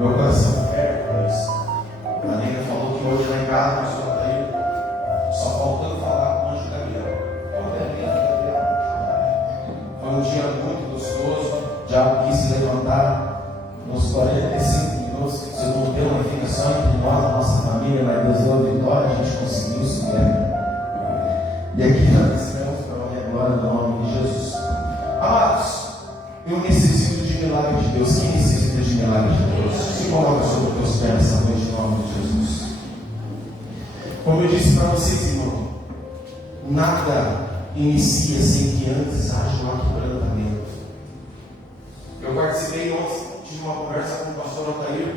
Meu coração ferve com isso. A Nena falou que hoje lá em casa, nós estamos aí, só faltando falar com o anjo Gabriel. Foi um dia muito gostoso. Já quis se levantar nos 45 minutos. Se não deu uma ligação entre nós, a nossa família, mas Deus deu a vitória, a gente conseguiu subir. E aqui nós estamos para a glória do nome de Jesus. Amados, eu necessito de milagre de Deus. Quem necessita de milagre de Deus? Se coloca sobre os teus pés essa noite em nome de Jesus. Como eu disse para vocês, irmão, nada inicia sem que antes haja um quebrantamento. Eu participei ontem, tive uma conversa com o pastor Altair.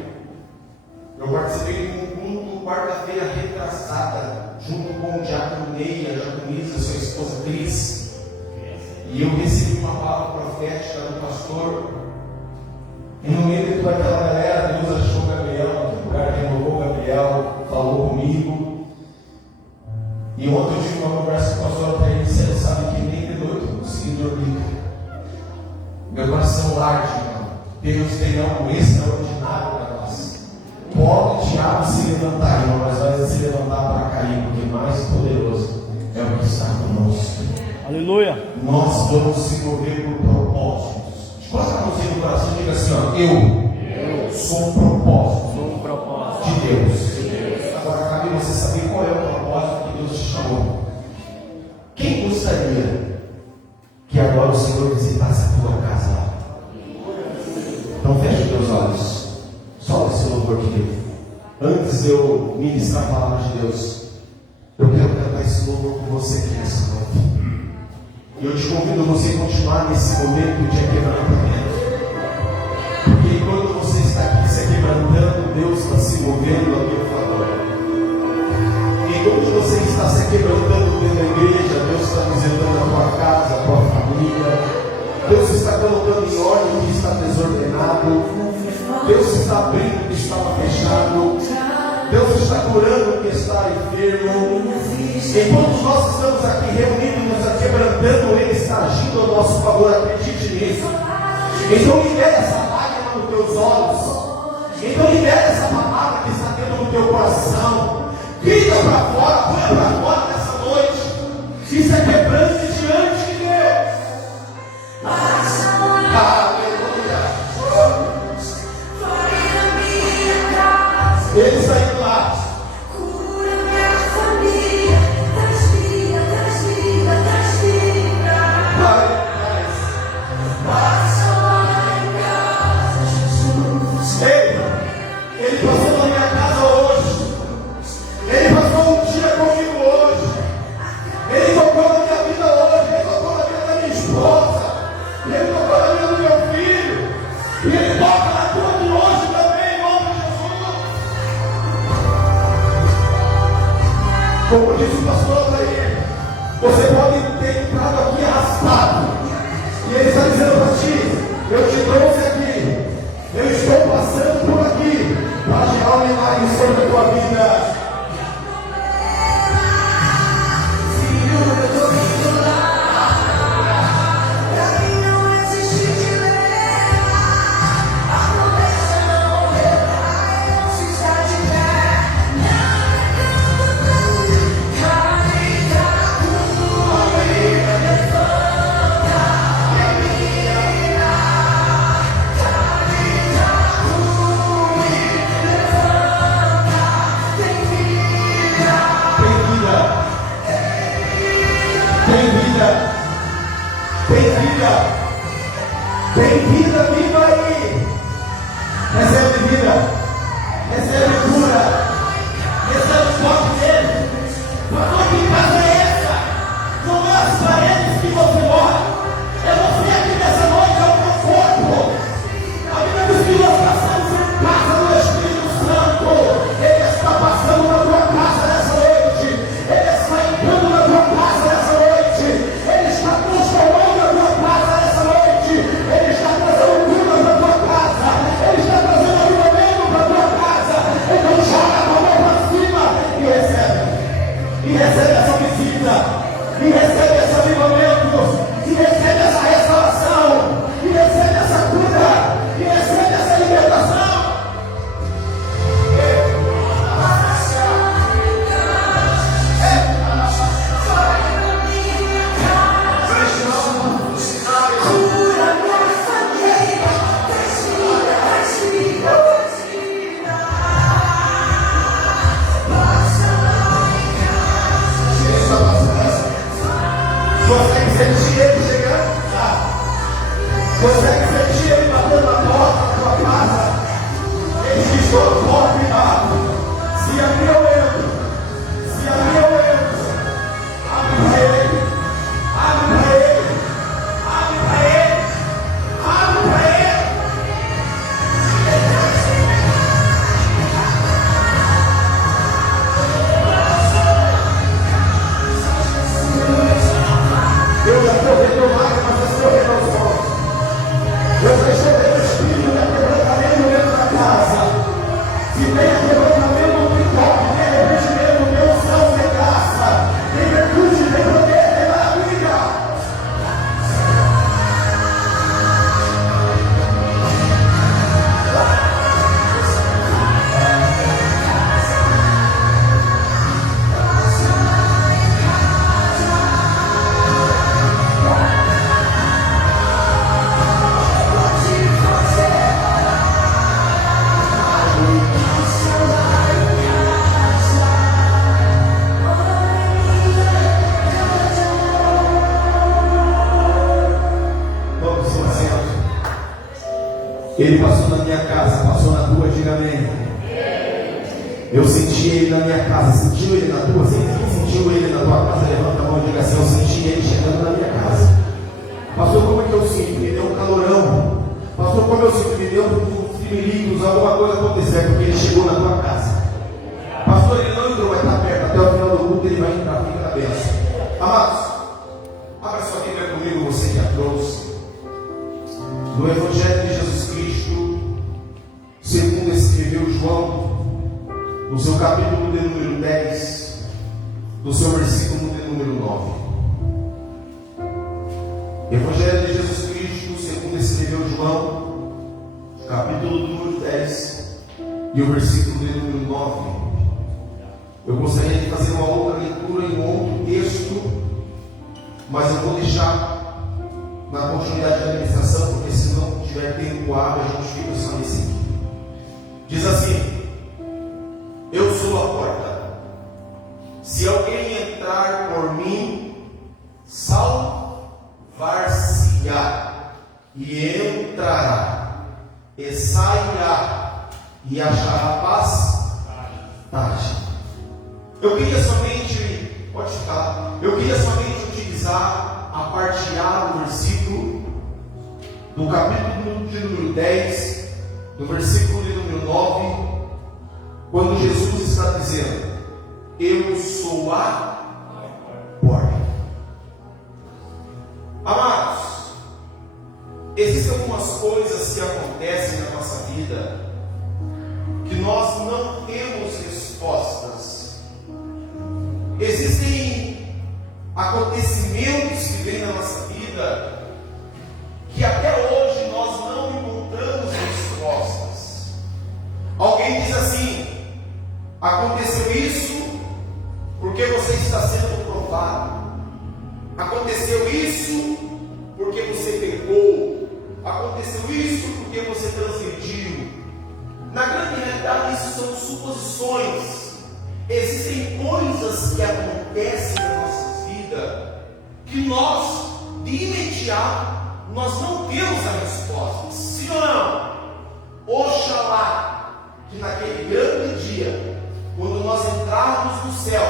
Eu participei de um culto quarta-feira retrasada, junto com o diácono Ney, a diaconisa, sua esposa Cris. E eu recebi uma palavra profética do pastor. E no meio de toda aquela galera, Deus achou o Gabriel, no lugar, renovou o Gabriel, falou comigo. E ontem eu tive uma conversa com o pastor Altair, e ele sabe que nem de noite eu consegui dormir. Meu coração arde, irmão. Deus tem algo extraordinário para nós. Pode o diabo se levantar, irmão, mas vai se levantar para cair, porque mais poderoso é o que está conosco. Aleluia. Nós vamos se mover por propósitos. Coloca a mãozinha no coração e diga assim: ó, eu sou um propósito, de Deus. Agora cabe você saber qual é o propósito que Deus te chamou. Quem gostaria que agora o Senhor visitasse a tua casa? Então feche os teus olhos. Solta esse louvor, querido. Antes de eu ministrar a palavra de Deus, eu quero cantar esse louvor com você aqui nessa noite. E eu te convido a você continuar nesse momento de quebrantamento. Porque enquanto você está aqui se quebrantando, Deus está se movendo a teu favor. Enquanto você está se quebrantando dentro da igreja, Deus está visitando a tua casa, a tua família. Deus está colocando em ordem o que está desordenado. Deus está abrindo o que estava fechado. Deus está curando o que está enfermo. Enquanto nós estamos aqui reunidos, nos quebrantando, Ele está agindo ao nosso favor. Acredite nisso. Então libere essa lágrima nos teus olhos. Então libere essa palavra que está dentro do teu coração. Grita para fora, põe para fora nessa noite. Isso é quebrante diante de Deus. Aleluia. Ele saiu lá. Cura minha família, das vidas, passa lá em casa, Jesus. Ele passou na minha casa hoje. Ele passou um dia comigo hoje. Ele tocou na minha vida hoje. Ele tocou na vida da minha esposa. Ele tocou na vida do meu filho. E Ele toca na tua de hoje também, em nome de Jesus. Como disse o pastor Altair, você pode ter entrado aqui arrastado. E Ele está dizendo para ti: eu te trouxe aqui. Eu estou passando por aqui para gerar um milagre sobre a tua vida. Tem vida viva aí. Recebe vida. Recebe cura. Recebe o toque dele. Pastor, que casa é essa? Não é as paredes que você mora. É você aqui nessa noite, é o teu corpo. A Bíblia diz que nós passamos em casa do Espírito Santo. Ele está passando na tua casa nessa noite. Ele está entrando na tua casa nessa noite. Ele está transformando a tua casa nessa noite. Ele está trazendo cura para a tua casa. Ele está trazendo avivamento para a tua casa. Então joga a tua mão para cima e recebe. E recebe Consegue sentir Ele batendo na porta da tua casa? Ele diz: estou à porta e bato. Se abrir eu entro. Se abrir eu entro. Abre para Ele. Abre para Ele. Abre para Ele. Abre para Ele. Eu já estou vendo lágrimas, mas estou vendo os olhos. Eu já estou vendo o Espírito de quebrantamento dentro da casa. Se tem quebrantamento, não tem toque, tem arrependimento, tem unção, tem graça, tem virtude, tem poder, tem maravilha. Ele passou na minha casa, passou na tua, diga amém. Eu senti Ele na minha casa. Sentiu Ele na tua? Sentiu Ele na tua casa? Levanta a mão e diga assim: eu senti Ele chegando na minha casa. Pastor, como é que eu sinto? Me deu um calorão. Pastor, como eu sinto? Me deu um fimilitos, alguma coisa aconteceu, porque Ele chegou na tua casa. Pastor, Ele não entrou, vai estar perto. Até o final do culto Ele vai entrar, fica na bênção. Amados, abra sua Bíblia comigo, você que a trouxe. No Evangelho de Jesus Cristo, segundo escreveu João, no seu capítulo de número 10, no seu versículo de número 9. Evangelho de Jesus Cristo, segundo escreveu João, capítulo de número 10, e o versículo de número 9. Eu gostaria de fazer uma outra leitura em um outro texto, mas eu vou deixar na continuidade da administração, porque se não tiver tempo hábil, a gente fica só nesse aqui. Diz assim: eu sou a porta. Se alguém entrar por mim, salvar-se-á, e entrará, e sairá, e achará paz. Eu queria somente, pode ficar, eu queria somente utilizar a parte A do versículo do capítulo de número 10, do versículo de número 9, quando Jesus está dizendo: eu sou a porta. Amados, existem algumas coisas que acontecem na nossa vida que nós não temos respostas. Existem acontecimentos que vêm na nossa vida que até hoje nós não encontramos respostas. Alguém diz assim: aconteceu isso porque você está sendo provado. Aconteceu isso porque você pecou. Aconteceu isso porque você transgrediu. Na grande realidade, isso são suposições. Existem coisas que acontecem na nossa vida que nós, de imediato, nós não temos a resposta. Sim ou não? Oxalá que naquele grande dia, quando nós entrarmos no céu,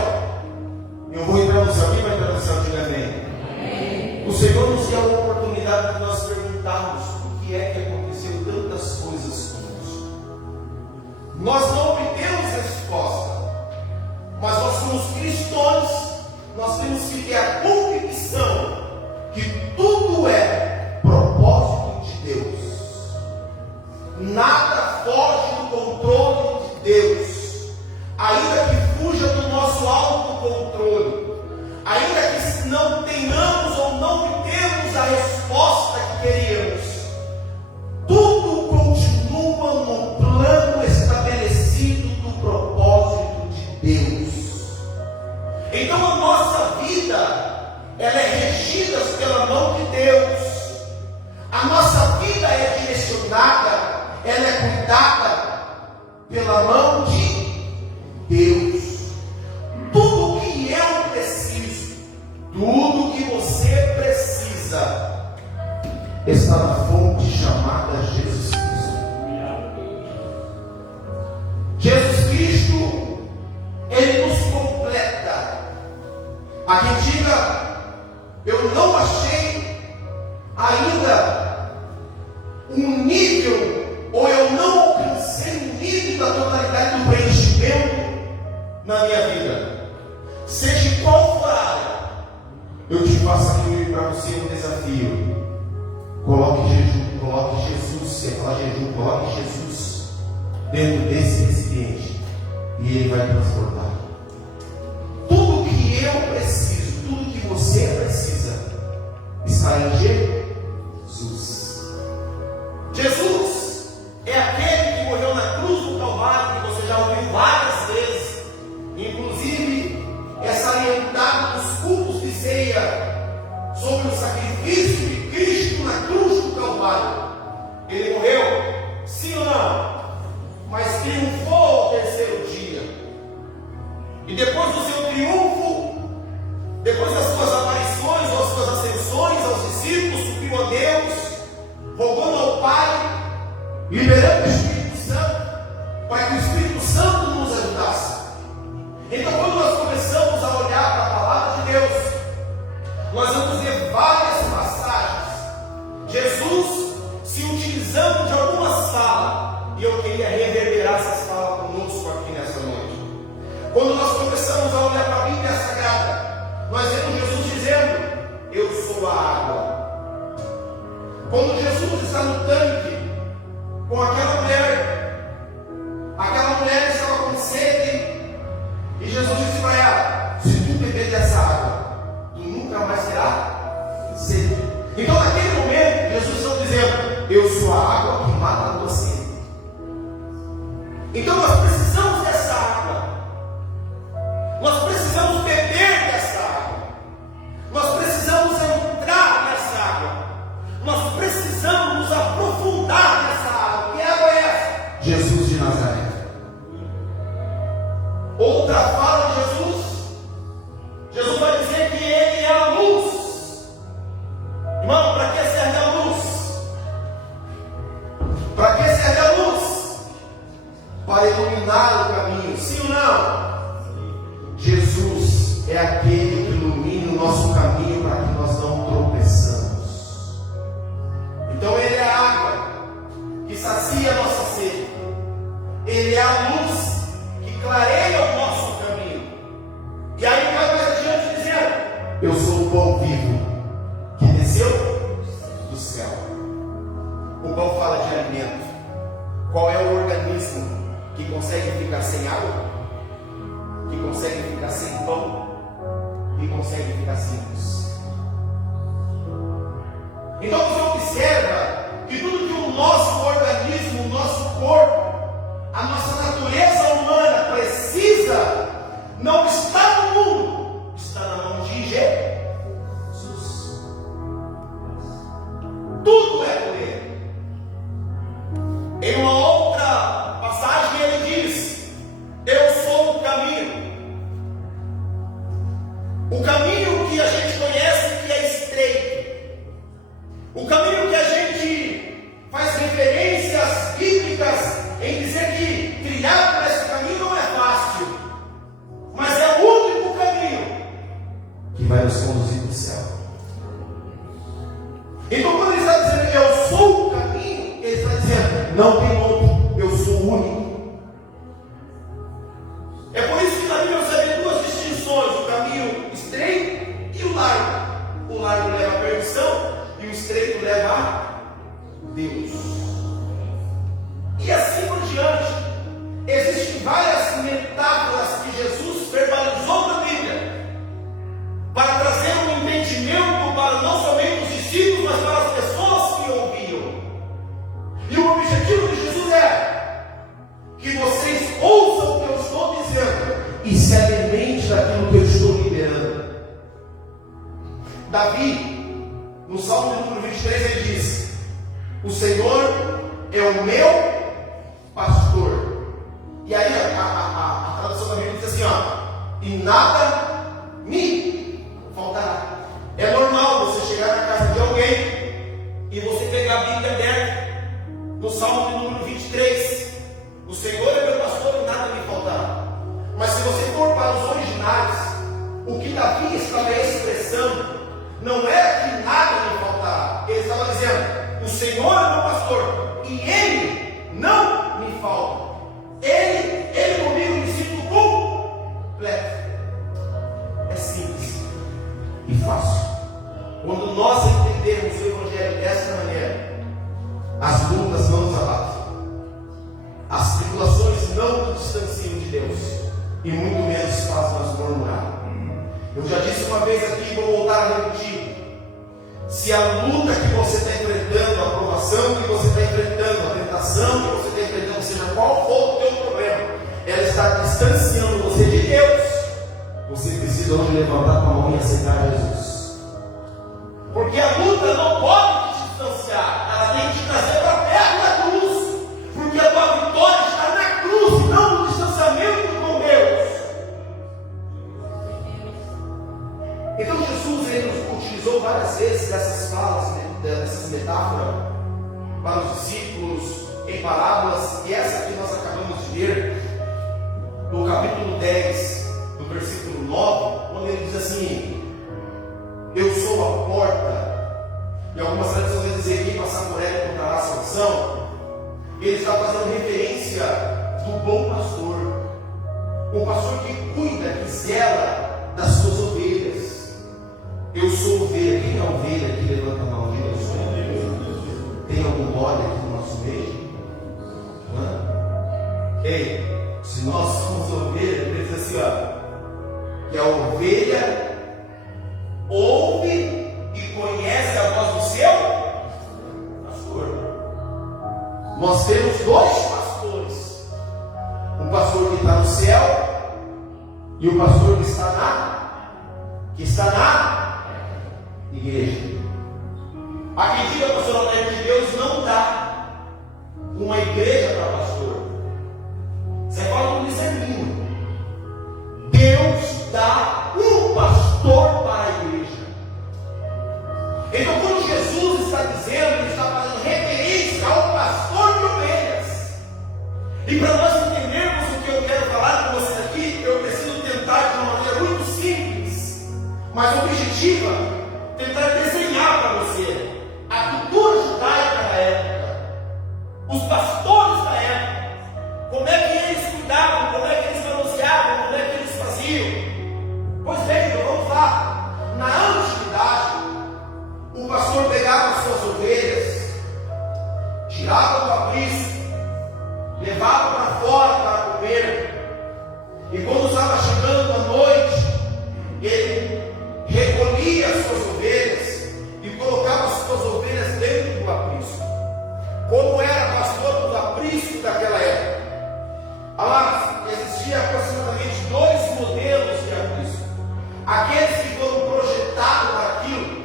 eu vou entrar no céu, quem vai entrar no céu? Diga amém. O Senhor nos deu a oportunidade de nós perguntarmos o que é que aconteceu tantas coisas conosco. Nós não obtemos resposta, mas nós somos cristãos. Nós temos que ter a convicção que tudo é propósito de Deus. Nada foge do controle de Deus. Ainda que fuja do nosso autocontrole, ainda que não tenhamos ou não obtemos a resposta que queríamos, está na fonte chamada Jesus Cristo. Jesus Cristo, Ele nos completa. A quem diga, eu não achei ainda um nível, ou eu não alcancei o nível da totalidade do preenchimento na minha vida. Seja qual for a área, eu te faço aqui para você um desafio. Coloque Jesus, você fala jejum, coloque Jesus dentro desse recipiente e Ele vai transbordar. Tudo que eu preciso, tudo que você precisa, está em Jesus. Jesus é aquele que morreu na cruz do Calvário, que você já ouviu várias vezes, inclusive é salientado nos cultos de ceia, sobre o sacrifício de Cristo na cruz do Calvário. Ele morreu, sim ou não? Mas triunfou ao terceiro dia. E depois do seu triunfo, depois das suas aparições, ou as suas ascensões aos discípulos, subiu a Deus, rogando ao Pai, liberando o Espírito Santo, para que o Espírito Santo nos ajudasse. Então, quando nós começamos a olhar para a palavra de Deus, nós vamos ver várias passagens, Jesus se utilizando de algumas falas, e eu queria reverberar essas falas conosco aqui nessa noite. Quando nós começamos a olhar para a Bíblia Sagrada, nós vemos Jesus dizendo, eu sou a água. Quando Jesus está no tanque, com aquela mulher estava com sede, e Jesus disse para ela, se tu beber dessa água, tu nunca mais terá sede. Então naquele momento, Jesus está dizendo, eu sou a água que mata a tua sede. Então nós precisamos dessa água. Nós precisamos beber dessa água. Nós precisamos entrar nessa água. Nós precisamos nos aprofundar nessa água. Que água é essa? Jesus de Nazaré. Outra fala de Jesus. Jesus vai dizer que Ele é a luz. Irmão, para que serve a luz? Para que serve a luz? Para iluminar o caminho, sim ou não? Jesus é aquele que ilumina o nosso caminho para que nós não tropeçamos. Então Ele é a água que sacia a nossa sede. Ele é a luz que clareia o nosso caminho. E aí vai mais adiante dizendo, eu sou o pão vivo que desceu do céu. O pão fala de alimento. Qual é o organismo que consegue ficar sem água? Que consegue ficar sem pão? Que consegue ficar sem luz? Então você observa que tudo que o nosso organismo, o nosso corpo, a nossa natureza humana precisa, não está no mundo, está na mão de Jesus. Tudo é por Ele. Em uma outra passagem ele diz, eu sou o caminho. O caminho que a gente conhece que é estreito. O caminho que a gente faz referências bíblicas em dizer que trilhar por esse caminho não é fácil, mas é o único caminho que vai nos conduzir para o céu. Então quando ele está dizendo que eu sou o caminho, ele está dizendo, não tem outro, eu sou o único. É por isso que na Bíblia você vê duas distinções, o caminho estreito e o largo. O largo leva a perdição e o estreito leva a Deus. E assim por diante. Existem várias metáforas que Jesus verbalizou na Bíblia para trazer um entendimento para não somente os discípulos, mas para as pessoas que ouviam. E o objetivo de Jesus é que vocês ouçam o que eu estou dizendo e se alimente daquilo que eu estou liberando. Davi, no Salmo número 23, ele diz, o Senhor é o meu pastor. E aí a tradução da Bíblia diz assim, e nada me faltará. É normal você chegar na casa de alguém e você ter pegar a Bíblia aberta, no Salmo de número 23, o Senhor é meu pastor e nada me faltará. Mas se você for para os originais, o que Davi estava expressando não era que nada me faltará. Ele estava dizendo: o Senhor é meu pastor e Ele não me falta. Ele comigo me sinto completo. É simples e fácil. Quando nós entendermos o Evangelho dessa maneira, as lutas não nos abatem, as tribulações não nos distanciam de Deus, e muito menos fazem nós murmurar. Eu já disse uma vez aqui e vou voltar a repetir: se a luta que você está enfrentando, a provação que você está enfrentando, a tentação que você está enfrentando, seja qual for o teu problema, ela está distanciando você de Deus, você precisa hoje levantar com a mão e aceitar Jesus. Porque a luta não pode te distanciar, ela tem que te trazer para perto da cruz, porque a tua vitória está na cruz e não no distanciamento com Deus. Então Jesus, ele utilizou várias vezes dessas falas, dessas metáforas para os discípulos em parábolas, e essa que nós acabamos de ver no capítulo 10, no versículo 9, onde ele diz assim: eu sou a porta. E algumas traduções vão dizer: quem passar por ela encontrará a salvação. Ele está fazendo referência do bom pastor, o pastor que cuida, que zela das suas ovelhas. Eu sou ovelha. Quem é ovelha aqui? Levanta a mão. Eu sou ovelha. Tem algum bode aqui no nosso meio? Ei, se nós somos ovelha, ele diz assim, ó, que a ovelha ouve e conhece a voz do seu pastor. Nós temos dois pastores: um pastor que está no céu e o pastor que está na igreja. Aqui diga, pastor Alberto, que Deus não dá uma igreja para pastor. Você fala com discernimento. Deus dá um pastor para a igreja. Então, quando Jesus está dizendo, ele está fazendo referência ao pastor de ovelhas. E para nós entendermos o que eu quero falar com vocês aqui, eu preciso tentar de uma maneira muito simples, mas objetiva, tentar desenhar para você a cultura judaica da época, os pastores da época, como é que eles cuidavam, como é que eles manuseavam, como é que eles faziam. Pois bem, então vamos lá. Na antiguidade, o pastor pegava as suas ovelhas, tirava do aprisco, levava para fora para comer, e quando estava chegando a noite, ele recolhia as suas ovelhas e colocava as suas ovelhas dentro do aprisco. Como era pastor do aprisco daquela época? Existia aproximadamente dois modelos de aprisco: aqueles que foram projetados para aquilo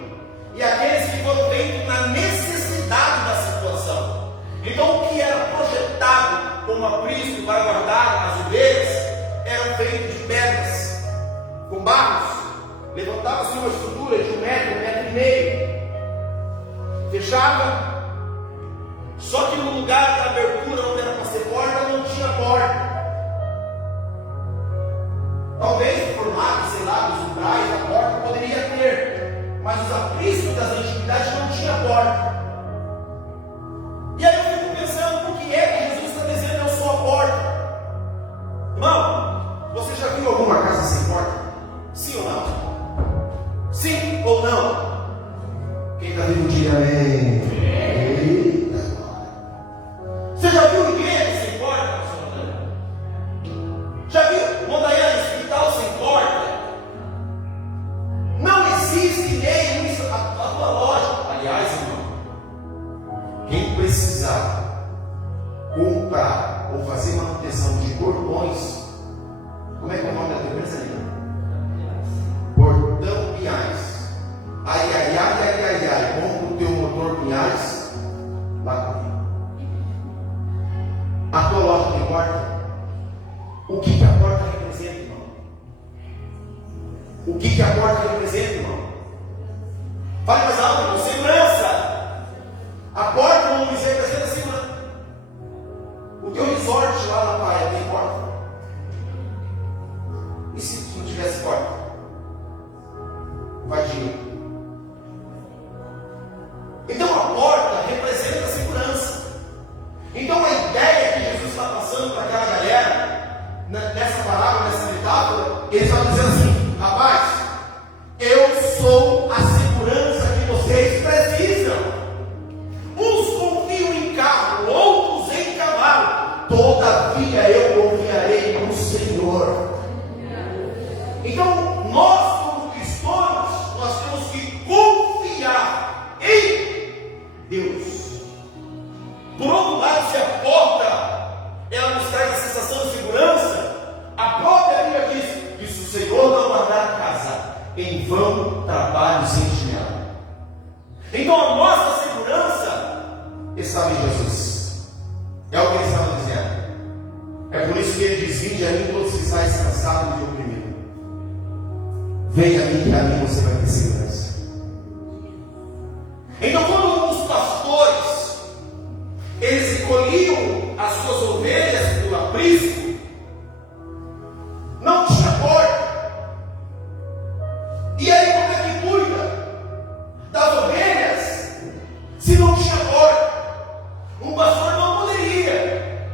e aqueles que foram feitos na necessidade da situação. Então, o que era projetado como aprisco para guardar as ovelhas eram feitos de pedras, com barros. Levantava-se uma estrutura de 1 metro, 1,5 metros, fechava. Só que no lugar da abertura onde era para ser porta, não tinha porta. Talvez o formato, sei lá, dos umbrais da porta poderia ter, mas os apriscos das antiguidades não tinha porta. E aí eu fico pensando, por que é que Jesus está dizendo eu sou a porta? Irmão, você já viu alguma casa sem porta? Sim ou não? Sim ou não? Quem está vivo diga amém. Você já viu igreja sem porta, pastor Antônio? Já viu Mondaiana, hospital sem porta? Não existe nem isso. A tua loja, aliás, irmão, quem precisar comprar ou fazer manutenção de portões, como é que é o nome da tua empresa ali? Portão Pinhais. Ai, compra o teu motor Pinhais lá comigo. A tua loja tem porta? O que a porta representa, irmão? O que a porta representa, irmão? Fale mais alto, irmão. Segurança. A porta todavia eu confiarei no Senhor. Então, nós como cristãos, nós temos que confiar em Deus. Por outro lado, se a porta ela nos traz a sensação de segurança, a própria Bíblia diz que se o Senhor não mandar casa, em vão trabalho sem engenhar. Então a nossa segurança estava em Jesus. É o que ele estava dizendo. É por isso que ele diz: vinde a mim todos que estáis cansados e oprimidos, venha a mim que a mim você vai ter segurança. Então quando os pastores eles recolhiam as suas ovelhas do aprisco, não tinha porta. E aí como é que cuida das ovelhas se não tinha porta? Um pastor não poderia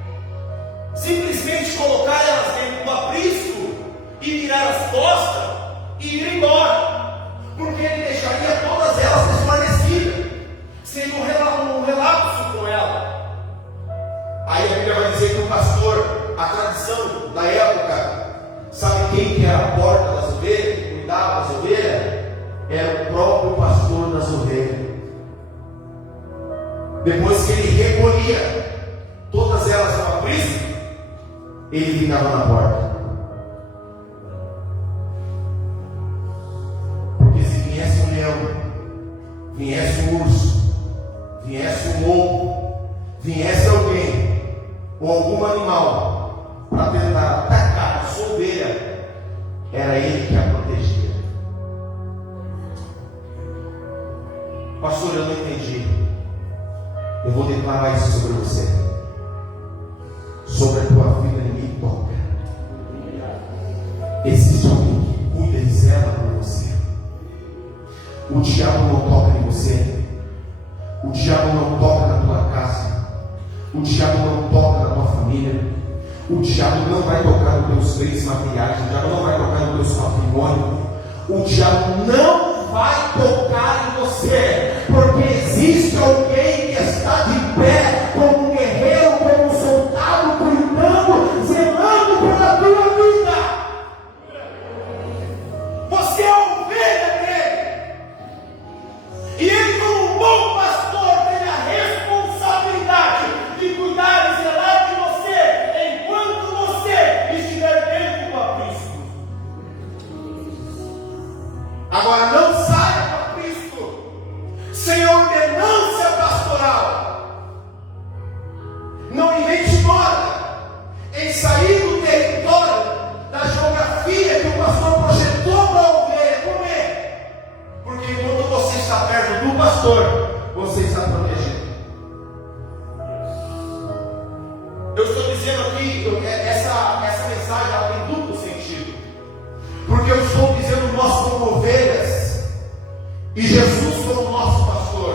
simplesmente colocar elas dentro do aprisco e virar as costas e ir embora, porque ele deixaria todas elas desguarnecidas, seria um relapso com ela. Aí a Bíblia vai dizer que o pastor, a tradição da época, sabe quem que era a porta das ovelhas, que cuidava das ovelhas? Era o próprio pastor das ovelhas. Depois que ele recolhia todas elas ao aprisco, ele ficava na porta. Porque se viesse um leão, viesse um urso, viesse um lobo, viesse alguém ou algum animal para tentar atacar a sua ovelha, era ele que a protegia. Pastor, eu não entendi. Eu vou declarar isso sobre você. Sobre a tua vida, ninguém toca. Existe alguém que cuida e zela por você. O diabo não toca em você. O diabo não toca na tua casa. O diabo não toca na tua família. O diabo não vai tocar nos teus bens materiais. O diabo não vai tocar no teu patrimônio. O diabo não vai tocar em você, porque existe alguém que está de pé, como um guerreiro, como um soldado, cuidando, zelando pela tua vida. Você é a ovelha dele, e ele, como um bom pastor, tem a responsabilidade de cuidar e zelar de você enquanto você estiver dentro do aprisco. Agora não saia do aprisco sem ordenança pastoral. Não invente moda em sair do território da geografia que o pastor projetou para a ovelha comer. Porque quando você está perto do pastor, você está protegido. Eu estou dizendo aqui, essa mensagem ela tem duplo sentido. Porque eu estou dizendo nós como ovelhas e Jesus como nosso pastor.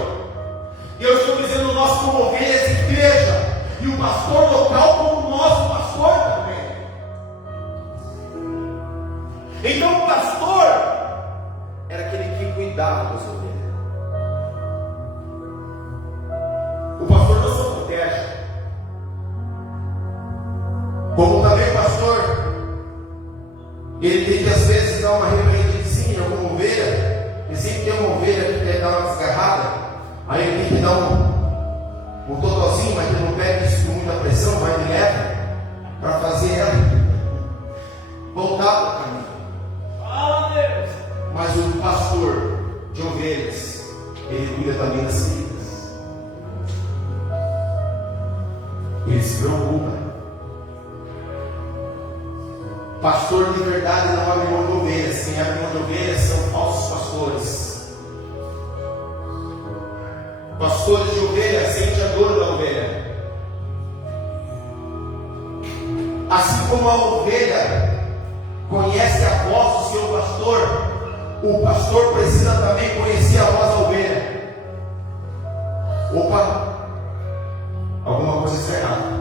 E eu estou dizendo nós como ovelhas igreja e o pastor local como nosso pastor também. Então o pastor era aquele que cuidava das ovelhas. O pastor não só protege, como também o pastor, ele tem que às vezes dar uma repreendidinha em alguma ovelha. E sempre tem uma ovelha que quer dar uma desgarrada, aí ele tem que dar um totozinho, mas ele não pega isso com muita pressão, vai e leva para fazer ela voltar para o caminho. Fala, Deus! Mas o pastor de ovelhas, ele cuida também das feridas. Ele se preocupa. Pastor de verdade não abre mão de ovelhas. Quem abre mão de ovelhas são falsos pastores. Pastores de ovelhas sentem a dor da ovelha. Assim como a ovelha conhece a voz do seu pastor, o pastor precisa também conhecer a voz da ovelha. Opa, alguma coisa está errada.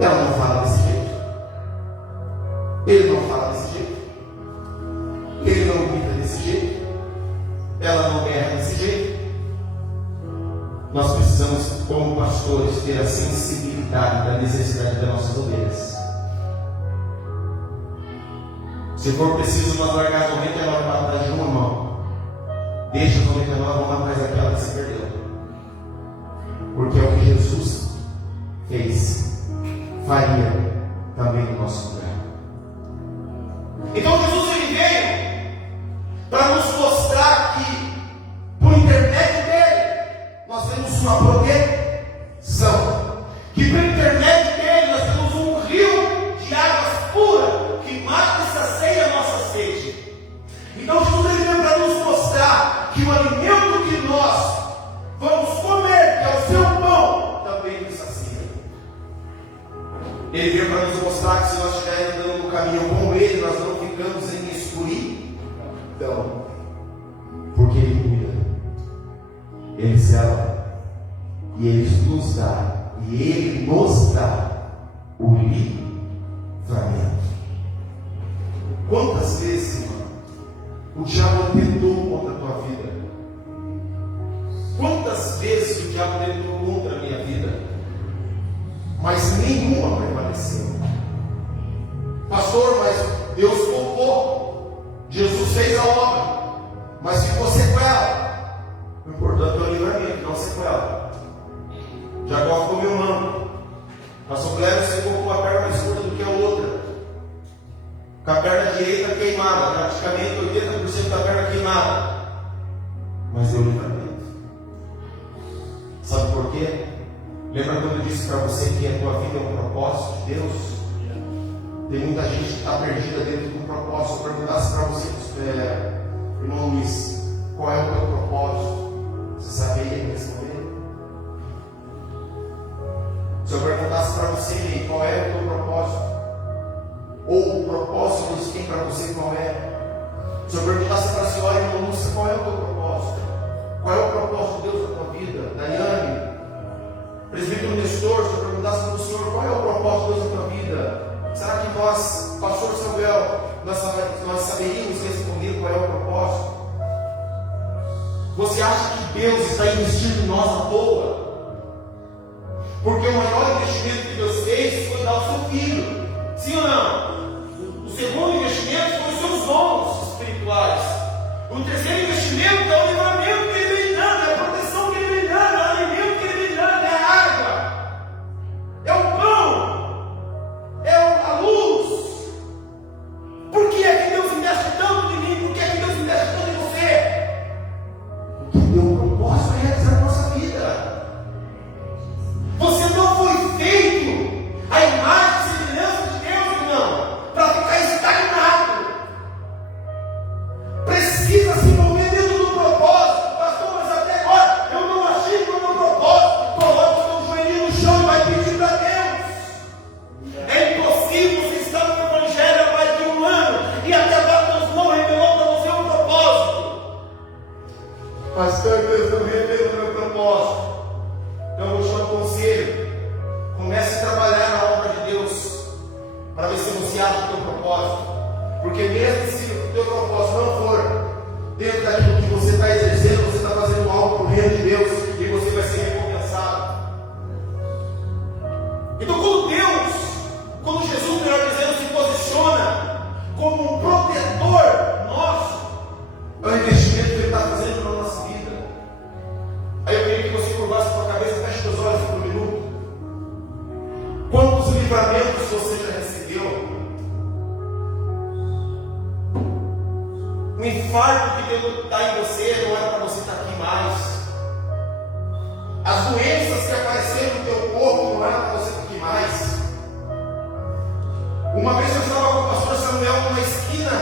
Ela não fala desse jeito. Ele não fala desse jeito. Ele não grita desse jeito. Ela não berra desse jeito. nós precisamos, como pastores, ter a sensibilidade da necessidade das nossas ovelhas. Se for preciso nós largar as 99 para trás de uma mão, deixa as 99, vamos atrás daquela que se perdeu. Porque é o que Jesus fez, faria também no nosso lugar. Então Jesus ele veio para nos mostrar que, por intermédio dele, nós temos uma proteção. Que por intermédio dele nós temos um rio de águas puras que mata e sacia a nossa sede. Então Jesus ele veio para nos mostrar que o alimento que nós vamos comer, que é o seu pão, também nos sacia. Ele veio para nos mostrar que se nós estivermos andando no caminho com ele, nós não ficamos em escuridão. Porque ele cuida, ele zela, e ele nos dá, o livramento. Quantas vezes, irmão, o diabo tentou contra a tua vida? Quantas vezes o diabo tentou contra a minha vida? Mas nenhuma prevaleceu. Pastor, mas Deus poupou. Jesus fez a obra, mas ficou sequela. O importante é o livramento, não sequela. Jacó comeu mão. Pastor Cléber secou com a perna mais curta do que a outra. Com a perna direita queimada, praticamente 80% da perna queimada. Mas deu livramento. Sabe por quê? Lembra quando eu disse para você que a tua vida é um propósito de Deus? Tem muita gente que está perdida dentro de um propósito. Se eu perguntasse para você, irmão Luiz, qual é o teu propósito? Você saberia me responder? Se eu perguntasse para você qual é o teu propósito, ou o propósito que Deus tem para você, qual é? Se eu perguntasse para a senhora, irmão Lúcia, qual é o teu propósito? Qual é o propósito de Deus na tua vida? Daiane, presbítero Nestor, se eu perguntasse para o senhor, qual é o propósito de Deus na tua vida? Será que nós, pastor Samuel, nós saberíamos responder qual é o propósito? Você acha que Deus está investindo em nós à toa? Porque o maior investimento que Deus fez foi dar o seu filho. Sim ou não? O segundo investimento foi os seus dons espirituais. O terceiro investimento é o livramento que ele vem dando, é a proteção que ele vem dando, é o alimento que ele vem dando, é a água, é o pão, é a luz. Por que é que Deus investe tanto em mim? Por que é que Deus investe tanto em você? Porque deu um propósito para realizar a nossa vida. Você não foi feito a imagem e semelhança de Deus, irmão, para ficar estagnado. Precisa se mover dentro do propósito. Pastor, mas até agora eu não achei o meu propósito. Coloque o seu joelhinho no chão e vai pedir para Deus. É impossível você estar no Evangelho há mais de um ano e até agora Deus não revelou para você um propósito. Pastor, Deus não revelou o meu propósito. Então eu vou te dar um conselho. Comece a trabalhar na obra de Deus para ver se você acha o teu propósito. Porque mesmo se o teu propósito não for dentro daquilo que você está exercendo, você está fazendo algo para o reino de Deus e você vai ser recompensado. Então quando Jesus, melhor dizendo, se posiciona como um protetor nosso, é o investimento que Ele está fazendo na nossa vida. Aí eu queria que você curvasse a sua cabeça, feche os olhos por um minuto. Quantos livramentos você já recebeu? O infarto que Deus dá em você não era para você estar aqui mais. As doenças que apareceram no teu corpo não era para você estar aqui mais. Uma vez eu estava com o pastor Samuel numa esquina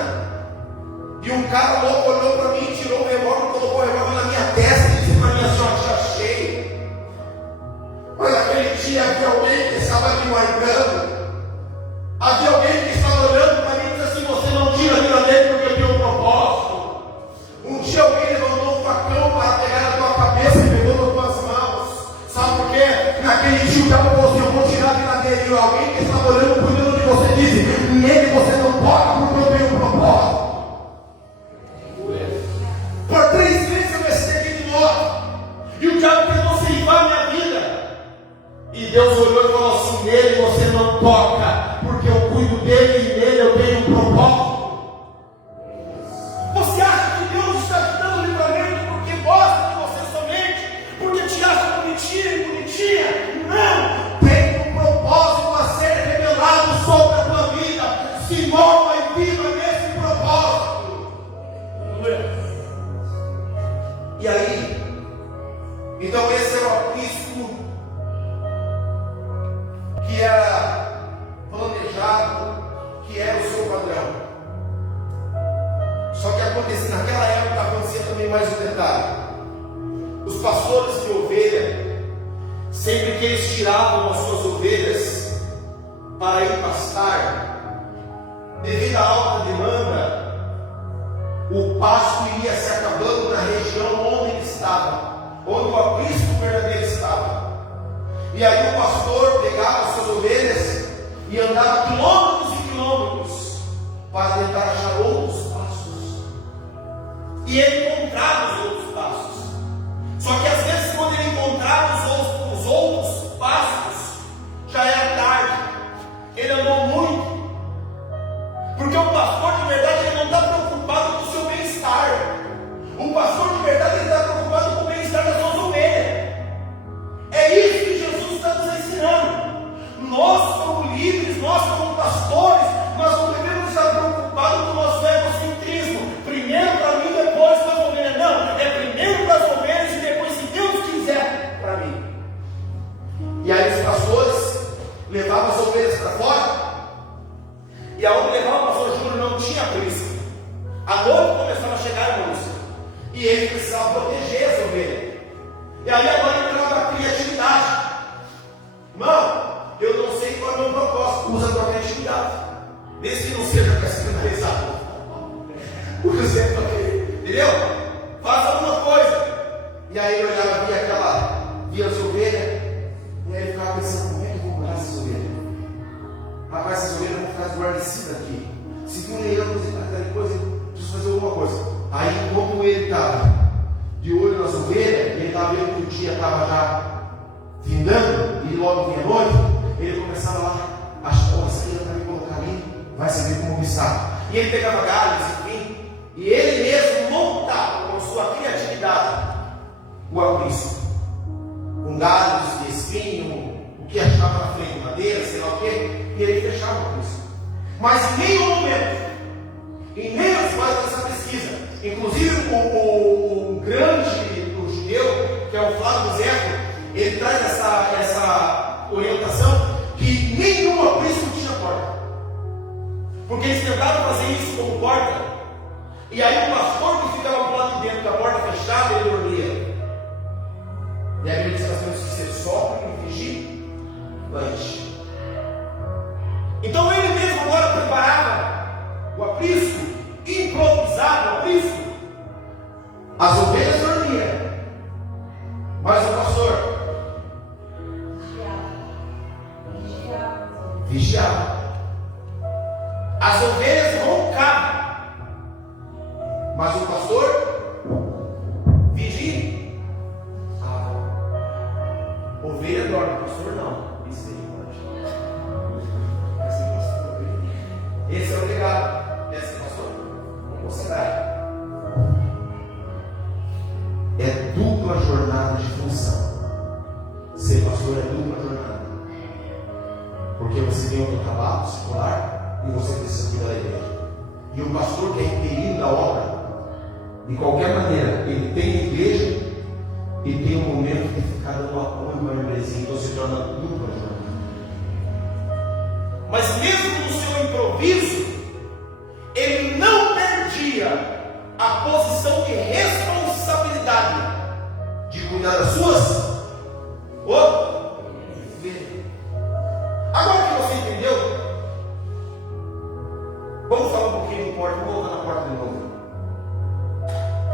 e um cara louco olhou para mim, tirou o revólver, colocou o revólver na minha testa e disse para mim assim: ó, já achei. Mas aquele dia havia alguém que estava me guardando. Havia alguém que estava olhando para mim e disse assim: você não tira a vida dele porque eu tenho um propósito. Um dia alguém levantou um facão para pegar na tua cabeça e pegou nas tuas mãos. Sabe por quê? Naquele dia o diabo falou assim: eu vou tirar a vida dele. E alguém que estava olhando, cuidando de você, disse: nele você não pode porque eu tenho um propósito. Deus olhou e falou assim: nele você não toca, porque eu cuido dele e nele eu tenho um propósito. Você acha que Deus está te dando livramento porque gosta de você somente, porque te acha bonitinho e bonitinha? Não! Tem um propósito a ser revelado sobre a tua vida. Se mova e viva nesse propósito. E aí, então esse é o aprisco que era planejado, que era o seu padrão. Só que acontecia, naquela época acontecia também mais um detalhe. Os pastores de ovelha, sempre que eles tiravam as suas ovelhas para ir pastar, devido à alta demanda, o pasto iria se acabando na região onde ele estava, onde o aprisco verdadeiro estava. E aí o pastor pegava as suas ovelhas e andava quilômetros e quilômetros para tentar achar outros pastos. E ele encontrava os outros pastos. Só que às vezes quando ele encontrava os outros pastos, já era tarde. Ele andou muito. Porque o pastor de verdade ele não está preocupado com o seu bem-estar. O pastor de verdade ele está preocupado com o bem-estar das suas ovelhas. É isso que Jesus está nos ensinando. Nós como líderes, nós como pastores, nós não devemos estar preocupados com o nosso egocentrismo. Primeiro para mim, depois para as ovelhas. Não, é primeiro para as ovelhas e depois, se Deus quiser, para mim. E aí os pastores levavam as ovelhas para fora. E aonde levava o pastor Júlio não tinha aprisco. A noite começava a chegar, irmãos, e ele precisava proteger as ovelhas. E aí agora entrava a criatividade. Irmão, eu não sei qual é o meu propósito. Usa a tua criatividade, desde que não seja para escandalizar. Usa a tua criatividade, entendeu? Faz alguma coisa. E aí eu olhava, via as ovelhas, e aí ele ficava pensando: como é que eu vou cuidar dessas ovelhas? Rapaz, essas ovelhas vão ficar guarnecidas aqui. Se vir um leão, depois eu preciso fazer alguma coisa. Aí, como ele estava de olho nas ovelhas, ele estava vendo que o dia estava já findando, e logo vinha noite, ele começava lá a achar: essa aqui vai me colocar ali, vai saber como está. E ele pegava galhos, enfim, e ele mesmo montava com sua criatividade o aprisco, com galhos de espinho, o que achava na frente, madeira, sei lá o que, e ele fechava o aprisco. Mas em meio momento, em meio às coisas dessa pesquisa, inclusive o grande do judeu, que é o Flávio Zéfiro, ele traz essa orientação que nenhum aprisco tinha porta, porque eles tentaram fazer isso como porta, e aí o pastor que ficava do lado de dentro da porta fechada, ele dormia. E aí ele disse: nós temos que ser só e vigilante. Então ele mesmo agora preparava o aprisco, improvisado o aprisco. As ovelhas dormiam, mas o pastor vigiava. As ovelhas roncavam, mas o pastor vigia. Ovelha dorme, pastor não. Isso aí pode. Esse é o legado. Esse é pastor. Vamos considerar. É dupla jornada de função. Ser pastor é dupla jornada. Porque você tem outro trabalho secular e você precisa cuidar da igreja. E o pastor que é interino da obra, de qualquer maneira, ele tem a igreja e tem um momento de ficar dando apoio para a membresia, então se torna dupla jornada. Mas mesmo no seu improviso, ele não perdia a posição de responsabilidade de cuidar das suas ovelhas. Agora que você entendeu, vamos falar um pouquinho do porta, vou voltar na porta de novo.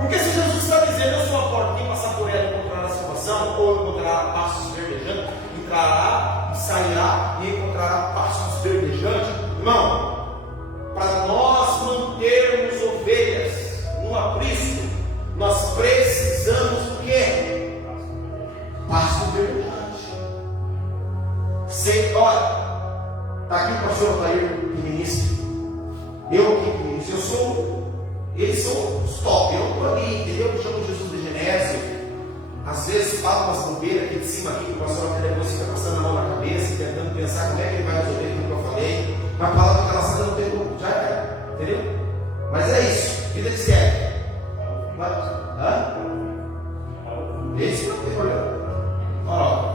Porque se Jesus está dizendo: eu sou a porta, quem passar por ela encontrará salvação, ou encontrará pastos verdejantes, entrará e sairá e encontrará pastos verdejantes. Irmão, para nós mantermos ovelhas no aprisco, nós precisamos do quê? Pasto verdejante. Olha, está aqui o pastor Altair, ministro. Eu aqui, ministro, eles são os top, eu estou ali, entendeu? Eu chamo Jesus de Genésio. Às vezes fala umas bobeiras aqui de cima, aqui, que o pastor até depois fica passando a mão na cabeça, tentando pensar como é que ele vai resolver aquilo que eu falei. Mas a palavra que ela sabe não tem como, já é, entendeu? Mas é isso, vida de sério. Esse não tem problema. Olha,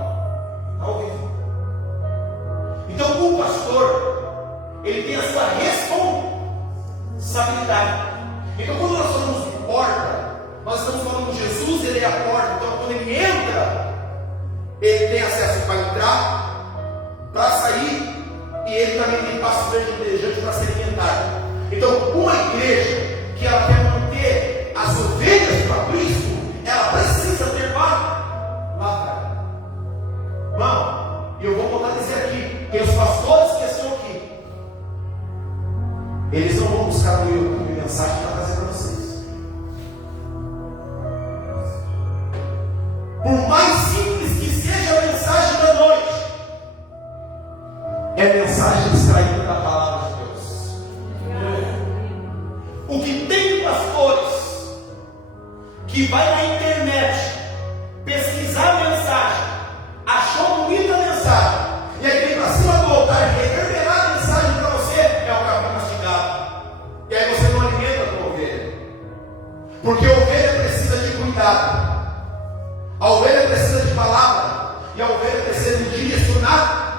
ao vivo. Então o pastor, ele tem a sua responsabilidade. Então quando nós falamos de porta, nós estamos falando de Jesus, ele é a porta. Então quando ele entra, ele tem acesso para entrar, para sair, e ele também tem passo verdejante para se alimentar. Então uma igreja que ela quer manter as ovelhas para Cristo, ela precisa ter lá atrás. Irmão, e eu vou voltar a dizer aqui, tem os pastores que estão aqui, eles não vão buscar no YouTube mensagem para trazer para vocês. Por mais simples que seja a mensagem da noite, é mensagem extraída da palavra de Deus. O que tem pastores que vai na internet pesquisar a mensagem, achou bonita a mensagem, e aí vem para cima do altar e reverberar a mensagem para você, é o capim mastigado. E aí você não alimenta a tua ovelha, porque a ovelha precisa de cuidado, a ovelha precisa de palavra, e a ovelha precisa de direcionamento.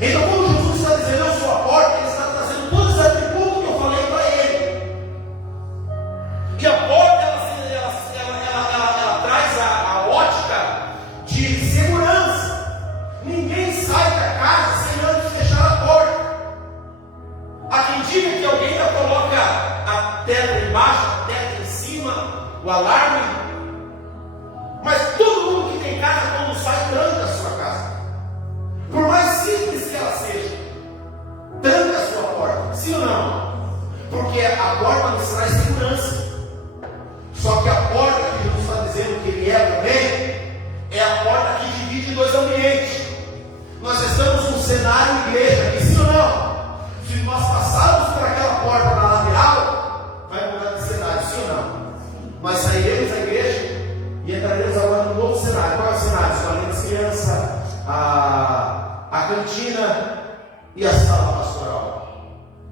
Então quando Jesus está dizendo eu sou a porta, ele está trazendo todos os atributos que eu falei para ele. E a porta ela traz a ótica de segurança. Ninguém sai da casa sem antes fechar a porta. Há quem diga que alguém ainda coloca a teto embaixo, a teto em cima, o alarme. Mas todo mundo que tem casa, quando sai, tranca a sua casa. Por mais simples que ela seja, tranca a sua porta. Sim ou não? Porque a porta nos traz segurança. Só que a porta que Jesus está dizendo que ele é também, é a porta que divide dois ambientes. Nós estamos num cenário igreja aqui, sim ou não? Se nós passarmos por aquela porta na lateral, vai mudar de cenário, sim ou não? Nós sairemos da igreja e entraremos agora num novo cenário. Qual é o cenário? Escolinha das crianças, a cantina e a sala pastoral.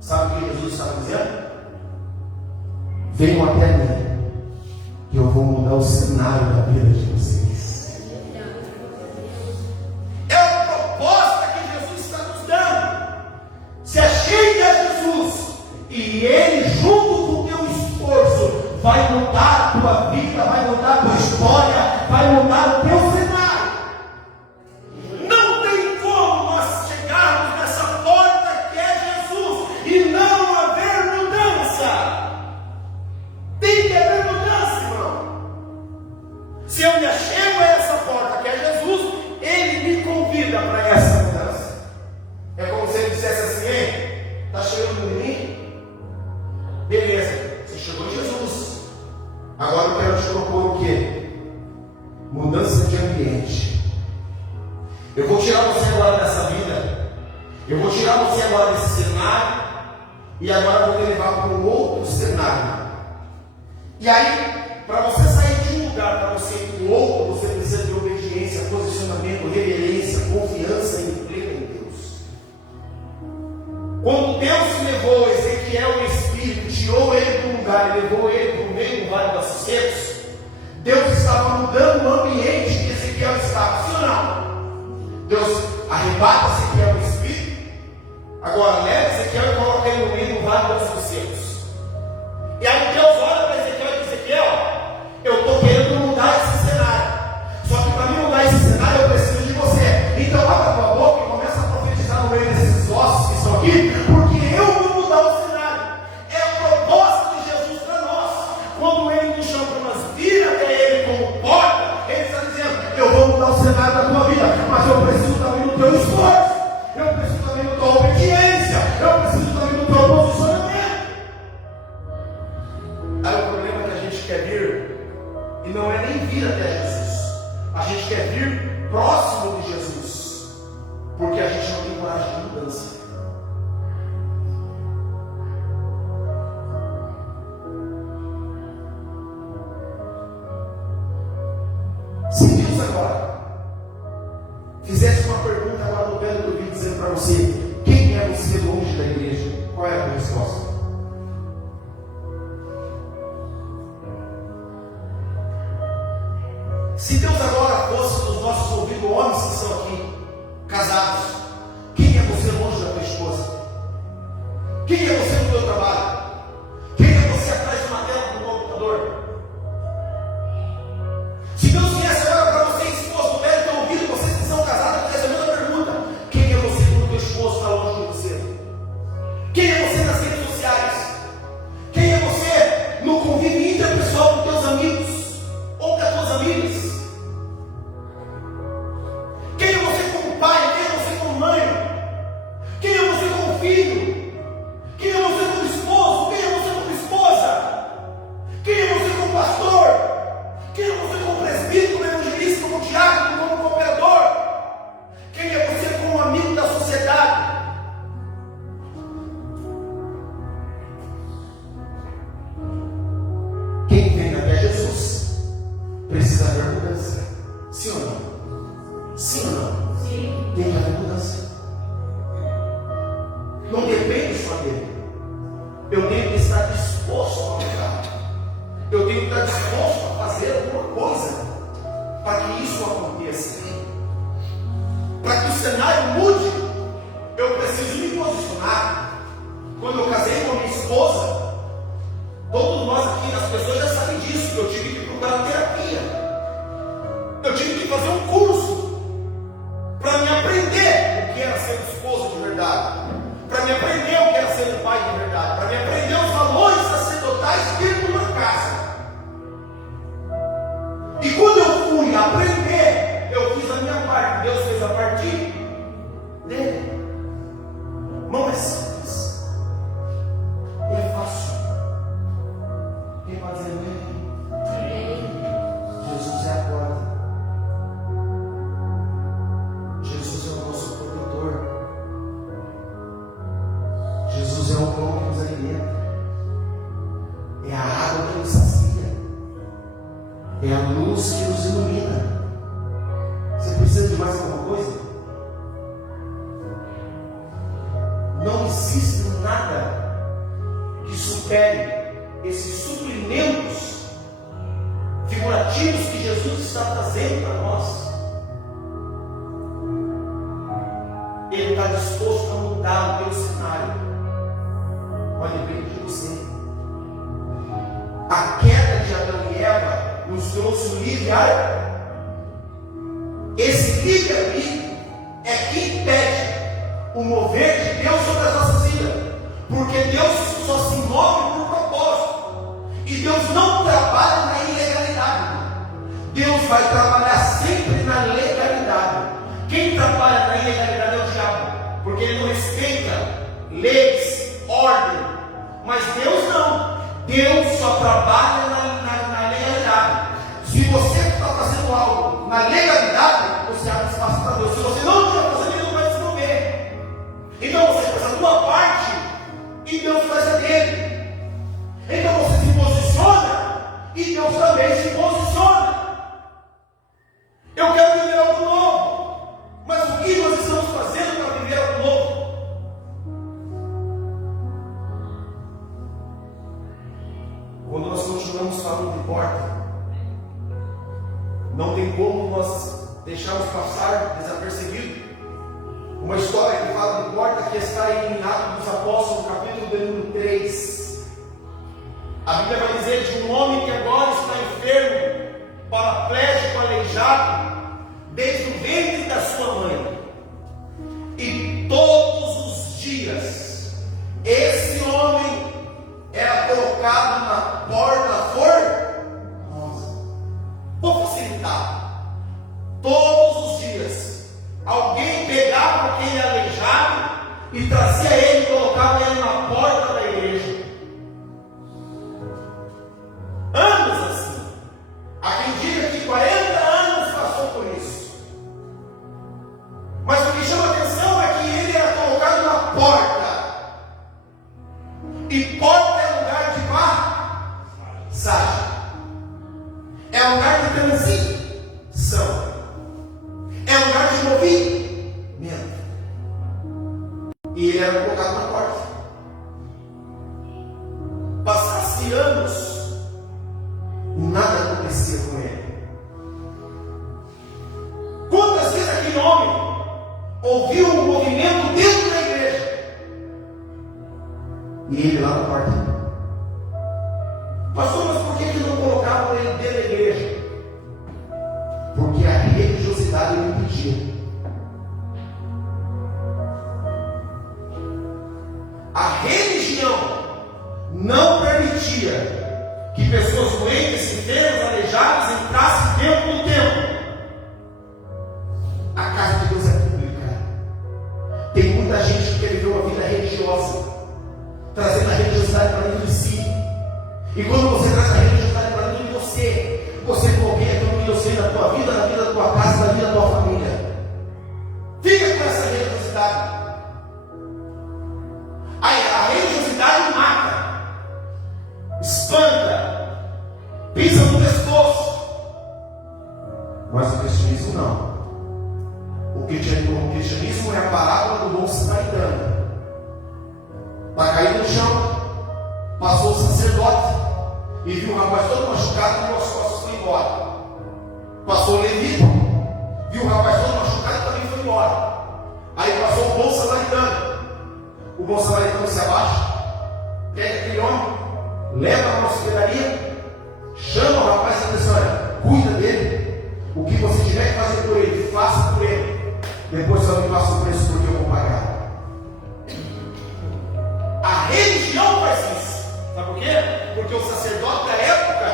Sabe o que Jesus estava dizendo? Venham até mim, que eu vou mudar o cenário da vida de vocês. É a proposta que Jesus está nos dando. Se achegue a Jesus, e Ele, junto com o teu esforço, vai mudar a tua vida, vai mudar a tua história, vai mudar o teu cenário. Não tem como nós chegarmos nessa porta que é Jesus e não haver mudança. Tem que haver mudança, irmão. Se eu me achego a essa porta que é Jesus, Ele me convida para essa mudança. É como se Ele dissesse assim: ei, está chegando em mim? Beleza, você chegou em Jesus. Agora eu quero te propor o quê? Mudança de ambiente. Eu vou tirar você agora dessa vida. Eu vou tirar você agora desse cenário. E agora eu vou te levar para um outro cenário. E aí, para você sair de um lugar para você ir para o outro, você precisa de obediência, posicionamento, reverência, confiança e emprego em Deus. Quando Deus levou Ezequiel no Espírito, tirou ele de um lugar e levou ele para o meio do vale dos secos, Deus estava mudando o ambiente que Ezequiel estava, sim ou não? Deus arrebata Ezequiel no Espírito, agora leva Ezequiel e coloca ele no meio do vale dos secos. E aí Deus olha para Ezequiel e diz: Ezequiel, eu estou querendo mudar esse cenário. Só que para mim mudar esse cenário eu preciso de você. Então abre a tua boca e começa a profetizar no meio desses ossos que estão aqui, porque eu vou mudar o cenário. É a proposta de Jesus para nós. Quando Ele nos chama para nós vir até Ele como porta, Ele está dizendo: eu vou mudar o cenário da tua vida, mas eu preciso também do teu esforço, eu preciso também da tua obediência, eu preciso também do teu posicionamento. Aí o problema é que a gente quer vir, e não é nem vir até Jesus, a gente quer vir próximo de Jesus. Se Deus agora fizesse uma pergunta agora no pé do ouvido, dizendo para você: quem é você longe da igreja? Qual é a tua resposta? Se Deus agora fosse nos nossos ouvidos homens que estão aqui, casados, quem é você longe da tua esposa? Quem é você no teu trabalho? Quem é você atrás de uma tela do computador? Se Deus viesse agora para você, esposo, no pé do teu ouvido, vocês que são casados, faz a mesma pergunta: quem é você quando o teu esposo está longe de você? Quem é você nas redes sociais? Quem é você no convívio interpessoal com teus amigos ou com as tuas amigas? Quem é você como pai? Quem é você como mãe? Quem é você como filho? Quem é você como esposo? Quem é você como esposa? Quem é você como pastor? Quem é você como presbítero, como evangelista, como diácono, como cooperador? Quem é você como amigo da sociedade? Quem vem até Jesus precisa haver mudança. Sim ou não? Sim ou não? Sim. Tem que haver mudança. Não depende só dele. Eu tenho que estar disposto a mudar. Eu tenho que estar disposto a fazer alguma coisa para que isso aconteça. Para que o cenário mude, eu preciso me posicionar. Quando eu casei com a minha esposa, todos nós aqui, as pessoas já sabem disso, que eu tive que procurar terapia. Eu tive que fazer um curso para me aprender o que era ser esposo de verdade, para me aprender o que era ser um pai de verdade, para me aprender os valores sacerdotais dentro de uma casa. E quando eu fui aprender, eu fiz a minha parte, Deus fez a parte dele. Não é simples, é fácil. Quem pode dizer amém? Jesus é a porta. Jesus é o nosso protetor. Jesus é o pão que nos alimenta. É a água que nos sacia. É a luz que nos ilumina. Você precisa de mais alguma coisa? Não existe nada que supere esses suprimentos figurativos que Jesus está trazendo para nós. Ele está disposto a mudar o teu cenário, mas depende de você. A queda de Adão e Eva nos trouxe um livre-arbítrio. Esse livre-arbítrio é que impede o mover de Deus sobre as nossas vidas, porque Deus só se move por propósito, e Deus não trabalha na ilegalidade. Deus vai trabalhar sempre na legalidade. Quem trabalha na ilegalidade é o diabo, porque ele não respeita leis, ordem. Mas Deus não. Deus só trabalha na legalidade. Se você está fazendo algo na legalidade, você abre espaço para Deus. Se você não estiver fazendo, Ele não vai se mover. Então você faz a tua parte e Deus faz a dele. Então você se posiciona e Deus também se posiciona. Eu quero viver algo novo, mas o que nós estamos fazendo para viver algo novo? Quando nós continuamos falando de porta, não tem como nós deixarmos passar desapercebido uma história que fala de porta, que está em Atos dos Apóstolos, capítulo de número 3. A Bíblia vai dizer de um homem que agora está enfermo, paraplégico, aleijado, desde o ventre da sua mãe. E todos os dias, esse homem era colocado na porta formosa. Vou facilitar. Todos os dias, alguém pegava aquele aleijado e trazia ele e colocava ele na porta da igreja. Anos assim. Há quem diga que 40 anos passou por isso. Mas o que chama atenção é que ele era colocado na porta. E porta é lugar de passagem. É lugar de transição. ouviu um movimento dentro da igreja. E ele lá na porta. Pastor, mas por que não colocavam ele dentro da igreja? Porque a religiosidade o impedia. A religião não permitia que pessoas doentes, enfermas, aleijadas entrassem dentro do templo. A casa de Deus é pública. Tem muita gente que quer viver uma vida religiosa, trazendo a religiosidade para dentro de si. E quando você traz a religiosidade para dentro de você, você bloqueia aquilo que Deus fez na tua vida, na vida da tua casa, na vida da tua família. Fica com essa religiosidade. A religiosidade mata, espanta, pisa no pescoço. Mas o cristianismo não. O cristianismo é a parábola do bom samaritano. Está caído no chão, passou o sacerdote e viu o rapaz todo machucado e as costas foi embora. Passou o levita, viu o rapaz todo machucado e também foi embora. Aí passou o bom samaritano. O bom samaritano se abaixa, pega aquele homem, leva para uma hospedaria, chama o rapaz e diz: olha, cuida dele, o que você tiver que fazer por ele, faça por ele, depois só me passa o preço porque eu vou pagar. A religião faz isso, sabe por quê? Porque o sacerdote da época,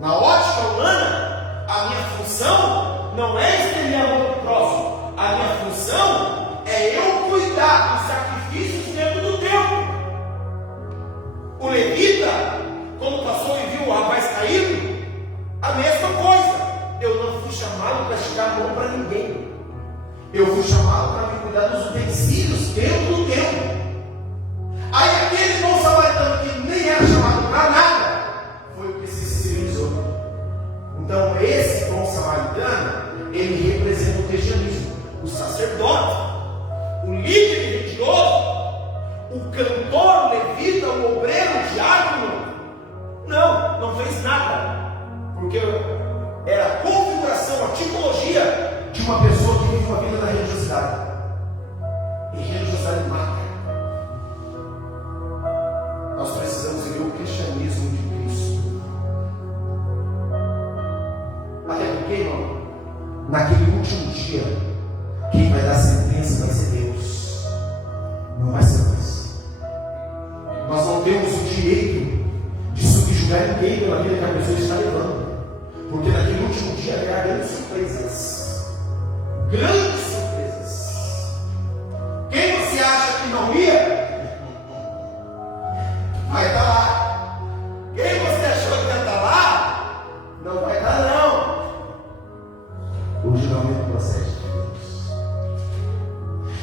na ótica humana, a minha função não é estender a mão do próximo, a minha função é eu cuidar dos sacrifícios dentro do templo. O levita, quando passou e viu o rapaz caído, a mesma coisa. Eu não fui chamado para esticar a mão para ninguém. Eu fui chamado para me cuidar dos utensílios dentro do templo. Aí aquele bom samaritano que nem era chamado para nada, foi o que se civilizou. Então esse bom samaritano, ele representa o cristianismo. O sacerdote, o líder religioso, o cantor, o levita, o obreiro, o diácono, não fez nada, porque era a configuração, a tipologia de uma pessoa que vive uma vida da religiosidade. E religiosidade mata. Nós precisamos viver o cristianismo de Cristo. Até porque, irmão, naquele último dia, quem vai dar sentença vai ser Deus, não vai ser nós. Nós não temos o direito de subjugar ninguém pela vida que a pessoa está levando, porque naquele último dia haverá grandes surpresas. Grandes surpresas. Quem você acha que não ia, vai estar lá. Quem você achou que ia estar lá, não vai estar não. O julgamento procede.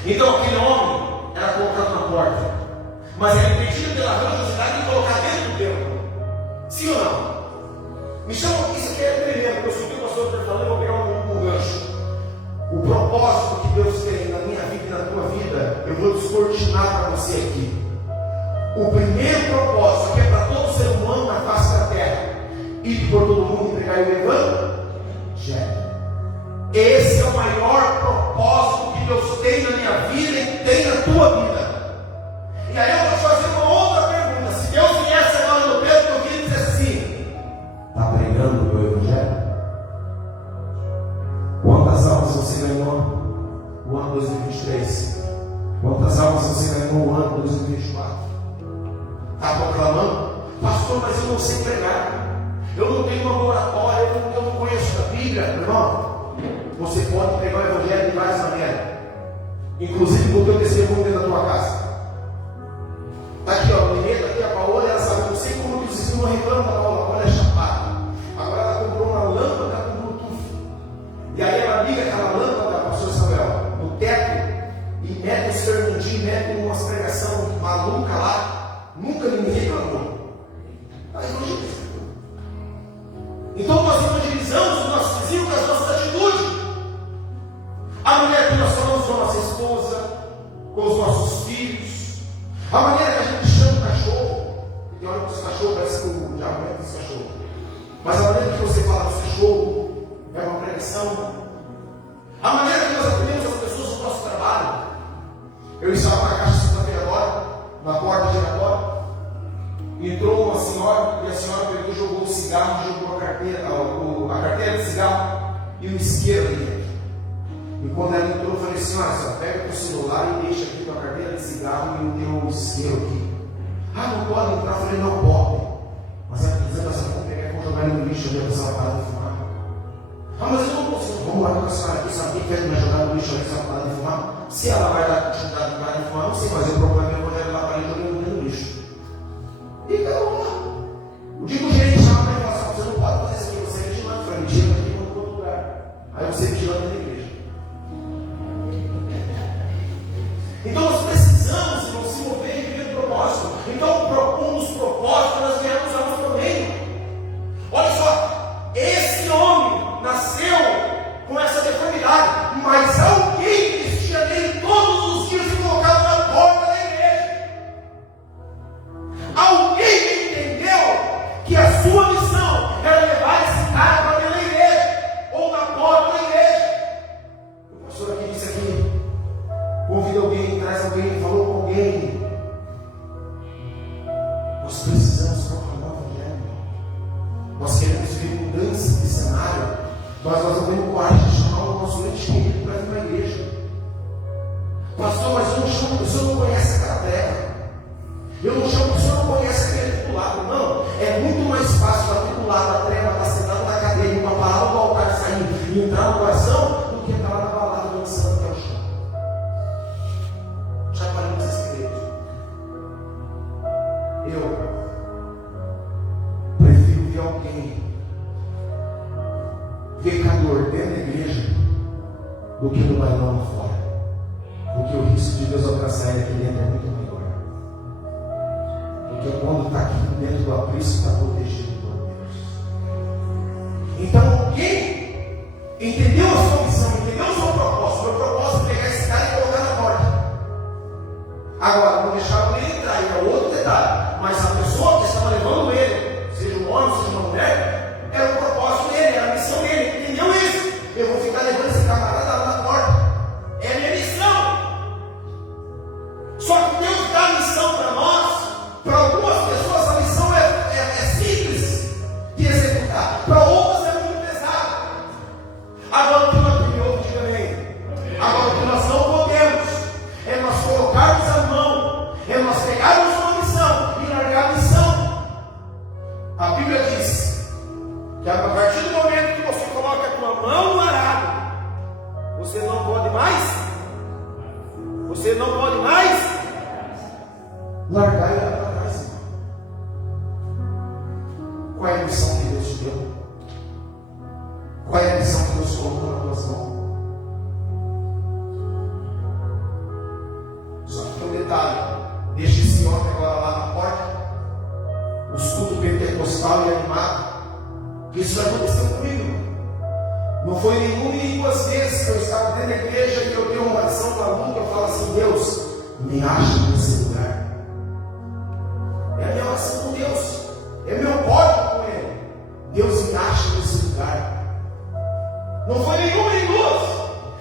Então aquele homem era colocado na porta, mas era impedido pela religiosidade de colocar dentro do templo. Sim ou não? Me chama, isso aqui é tremendo, porque eu subi o pastor está falando e vou pegar um gancho. O propósito que Deus tem na minha vida e na tua vida, eu vou descortinar para você aqui. O primeiro propósito que é para todo ser humano na face da terra, ir por todo mundo e pregar o evangelho. Esse é o maior propósito que Deus tem na minha vida e tem na tua vida. E aí eu vou te fazer uma outra pergunta. Se Deus viesse agora no Pedro, eu queria dizer assim: está pregando o meu evangelho? Quantas almas você ganhou no ano 2023? Quantas almas você ganhou no ano 2024? Está proclamando? Pastor, mas eu não sei pregar. Eu não tenho uma oratória, eu não conheço a Bíblia. Irmão, você pode pregar o evangelho de várias maneiras, inclusive com o teu testemunho dentro da tua casa. Está aqui, ó, o Nenê, aqui a Paola, ela sabe, não sei como que os irmãos reclamam da Paola. A Paola é chapada. Agora ela comprou uma lâmpada com Bluetooth. E aí ela liga aquela lâmpada, pastor Samuel, no teto, e mete o sermãozinho, mete umas pregação maluca lá. Nunca ninguém reclamou. Ela evangeliza. Então nós evangelizamos os nossos vizinhos com as nossas atitudes. A maneira que nós falamos com a nossa esposa, com os nossos filhos, a maneira que a gente chama o cachorro. Tem hora que esse cachorro parece que o diabo é esse cachorro. Mas a maneira que você fala com esse cachorro é uma pregação. A maneira que nós aprendemos Eu estava na caixa giratória, na porta giratória. Entrou uma senhora e a senhora pegou, jogou o cigarro, jogou a carteira de cigarro e o isqueiro ali dentro. E quando ela entrou, eu falei: senhora, pega o celular e deixa aqui com a carteira de cigarro e o teu isqueiro aqui. Ah, não pode entrar? Eu falei: não pode. Mas ela dizendo assim: vamos pegar e vamos jogar no lixo ali, essa parada de fumar. Ah, mas eu não consigo. Vamos lá com a senhora aqui, sabe quem vai me jogar no lixo ali, essa parada de fumar? Se ela vai dar continuidade de parada de fumar, não sei, mas o problema é quando ela vai para ali jogando no lixo. E cada um lá. O dia que o gerente chama para ele e fala assim: você não pode fazer isso aqui, você é vigilante. Eu falei: me chama aqui em outro lugar. Aí você é vigilante da igreja. Então nós precisamos, irmão, se mover e viver o propósito. Então um dos propósitos nós viemos a nós também. Olha só, esse homem nasceu com essa deformidade, mas alguém vestia nele todos os dias e colocava na porta da igreja. Alguém entendeu que a sua missão era levar esse cara para dentro da igreja, ou na porta da igreja. O pastor aqui disse aqui: convida alguém, traz alguém, falou com alguém. Nós precisamos proclamar o evangelho. Nós queremos ver mudança de cenário, mas nós não temos coragem de chamar o nosso ente querido para vir para a igreja. Pastor, mas eu não chamo, o senhor não conhece aquela terra. Eu não chamo, o senhor não conhece aquele tripulado. Não, é muito mais fácil a tripulada da treva, estar sentado na cadeira, e uma palavra do altar sair e entrar no coração, do que entrar na balada dançando até o chão. Já falei para vocês, queridos. Eu prefiro ver alguém pecador dentro da igreja do que no bailão lá fora. Porque o risco de Deus alcançar ele aqui dentro é muito maior. Porque quando está aqui dentro do aprisco, está protegido por Deus. Então, quem entendeu a sua missão, entendeu o seu propósito, o meu propósito é pegar esse cara e colocar na porta. Agora, não deixar ele entrar, e é outro detalhe. Mas a pessoa que estava levando ele, seja um homem, seja uma mulher, era o propósito dele, era a missão dele. Entendeu isso? Eu vou ficar levando esse camarada lá na porta. É a minha missão. Só que Deus dá a missão para nós. Para algumas pessoas a missão é simples de executar. Para outras é muito pesada. Agora o que nós criamos, diga amém. Agora o que nós não podemos é nós colocarmos a mão, é nós pegarmos uma missão e largar a missão. A Bíblia diz que a partir do momento que você coloca a tua mão no arado, você não pode mais largar e levar para trás. Qual é a missão que Deus te deu? Qual é a missão que Deus colocou na tua mão? Só que tem um detalhe: deixa esse homem agora lá na porta, os cultos pentecostal e animado. Isso já aconteceu comigo. Não foi nenhuma nem duas vezes que eu estava dentro da igreja e eu tenho uma oração para a luta. Eu falo assim: Deus, me acha nesse lugar. É a minha oração com Deus, é meu código com Ele. Deus me acha nesse lugar. Não foi nenhuma nem duas.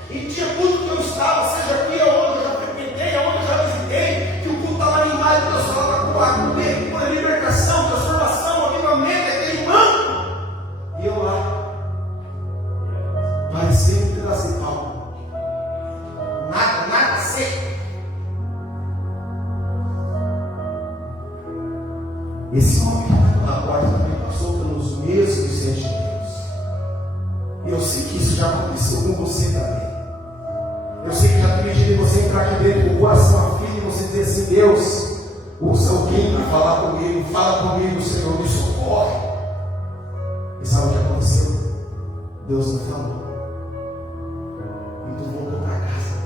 E tinha culto que eu estava, seja aqui aonde eu já frequentei, aonde eu já visitei, que o culto estava animado, Deus falava com a libertação, transformação, avivamento, aquele manto. E eu lá, parecia um pedaço de pau. Nada seco. Esse homem que está na porta também passou pelos mesmos sentimentos. E eu sei que isso já aconteceu com você também. Eu sei que já teve dia de você entrar aqui dentro do coração aflito e você dizer assim: Deus, usa alguém para falar comigo, fala comigo, Senhor, me socorre. E sabe o que aconteceu? Deus não falou. E tu voltou para casa.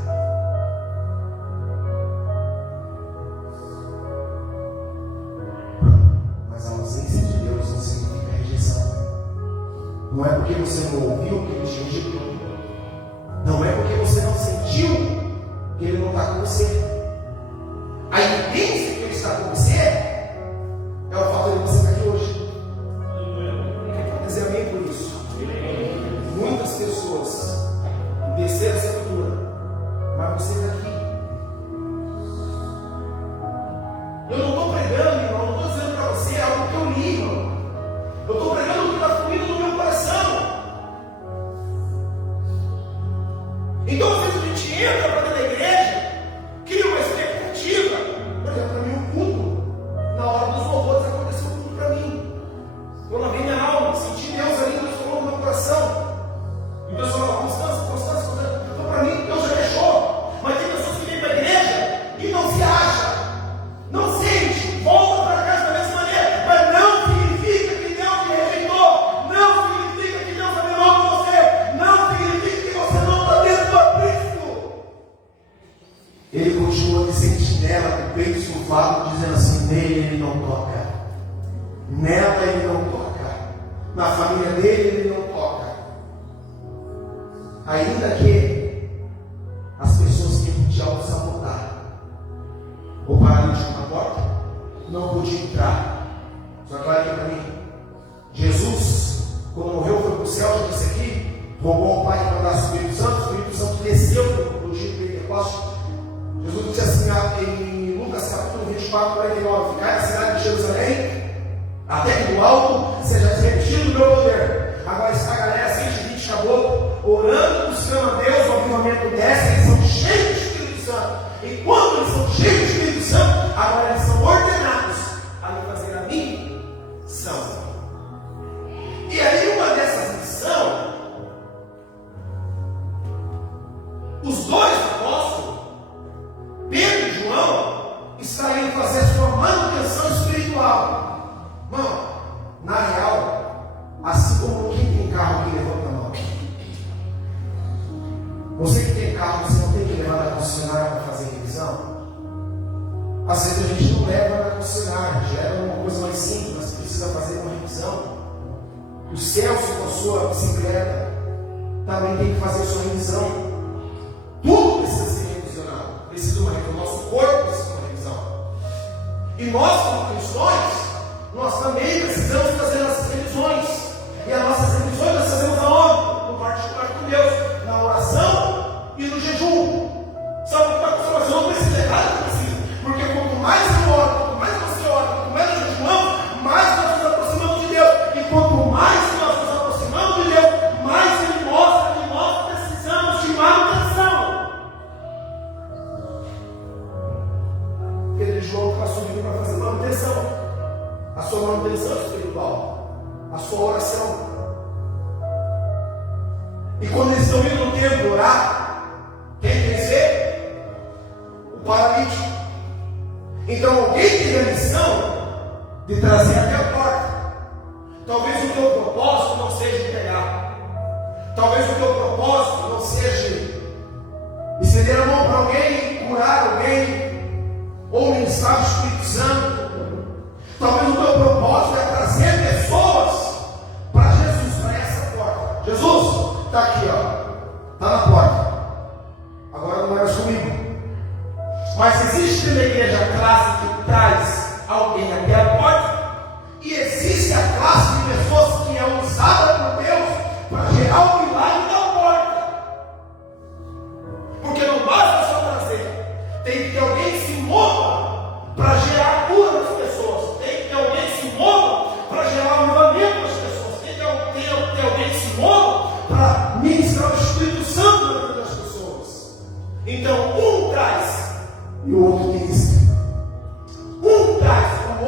Mas a ausência de Deus não significa rejeição. Não é porque você não ouviu que Ele te rejeitou. Não é porque você não sentiu que Ele não está com você. A evidência que Ele está com você é o fato de você estar aqui hoje. Eu quero dizer amém por isso. Muitas pessoas desceram essa cultura, mas você está aqui. Então, às vezes, a gente entra para dentro da igreja, cria uma expectativa. Por exemplo, para mim, o culto, na hora dos louvores, aconteceu tudo para mim. Eu lavei minha alma, senti Deus ali, Deus falou no meu coração. E Deus falou: Constância, então para mim, Deus já deixou. Mas tem pessoas que vêm para a igreja e não se acham, não sente, volta para casa da mesma maneira. Mas não significa que Deus te rejeitou, não significa que Deus abandou com você, não significa que você não está dentro do aprisco. Ele continua de sentinela, com o peito estufado, dizendo assim: nele ele não toca, nela ele não toca, na família dele ele não toca. Ainda que as pessoas queiram te auto-sabotar, o paralítico na porta não podia entrar. Só que olha aqui para mim: Jesus, quando morreu, foi para o céu, já disse aqui, rogou ao Pai que mandasse o Espírito Santo desceu no dia de Pentecostes. Jesus disse assim em Lucas capítulo 24, 49: ficai na cidade de Jerusalém, até que do alto seja revestido do meu poder. Agora está a galera, 120 caboclos, orando, buscando a Deus, o avivamento desce, eles são cheios do Espírito Santo. E quando eles são cheios do Espírito Santo, agora eles são ordenados a me fazer a missão. E aí, uma dessas missões, os dois apóstolos, Pedro e João, estão indo fazer sua manutenção espiritual. Irmão, na real, assim como quem tem carro que levanta a mão, você que tem carro, você não tem que levar na concessionária para fazer revisão? Às vezes a gente não leva na concessionária, gera uma coisa mais simples, mas precisa fazer uma revisão. O Celso, com a sua bicicleta, também tem que fazer a sua revisão. Tudo precisa ser revisionado. Precisa de uma revisão. O nosso corpo precisa de uma revisão. E nós, como cristãos, nós também precisamos fazer nossas revisões. E as nossas revisões nós fazemos aonde? No particular com Deus, na oração e no jejum. Sabe o que está acontecendo? Você não precisa errar, não precisa. Porque quanto mais eu oro, quanto mais você ora, quanto mais nós jejuamos, mais nós nos aproximamos de Deus. E quanto mais nós nos aproximamos de Deus, mais Ele mostra que nós precisamos de manutenção. Pedro e João estão subindo para fazer manutenção. A sua manutenção espiritual, a sua oração. E quando eles estão indo no templo orar, quem vencer? O paralítico. Então alguém tem a missão de trazer até a porta. Talvez o teu propósito não seja pegar. Talvez o teu propósito não seja estender a mão para alguém, curar alguém, ou ministrar o Espírito Santo. Talvez o teu propósito é trazer pessoas para Jesus, para essa porta. Jesus, está aqui, ó, está na porta. Agora não é mais comigo. Mas existe na igreja a classe que traz alguém até a porta, e existe a classe de pessoas que é usada por Deus para gerar o milagre da porta. Porque não basta só trazer, tem que ter alguém que se mova para gerar a cura das pessoas, tem que ter alguém que se mova para gerar o avivamento das pessoas, tem que ter alguém que se mova para ministrar o Espírito Santo na vida das pessoas. Então, um traz e o outro ministra. Um traz, o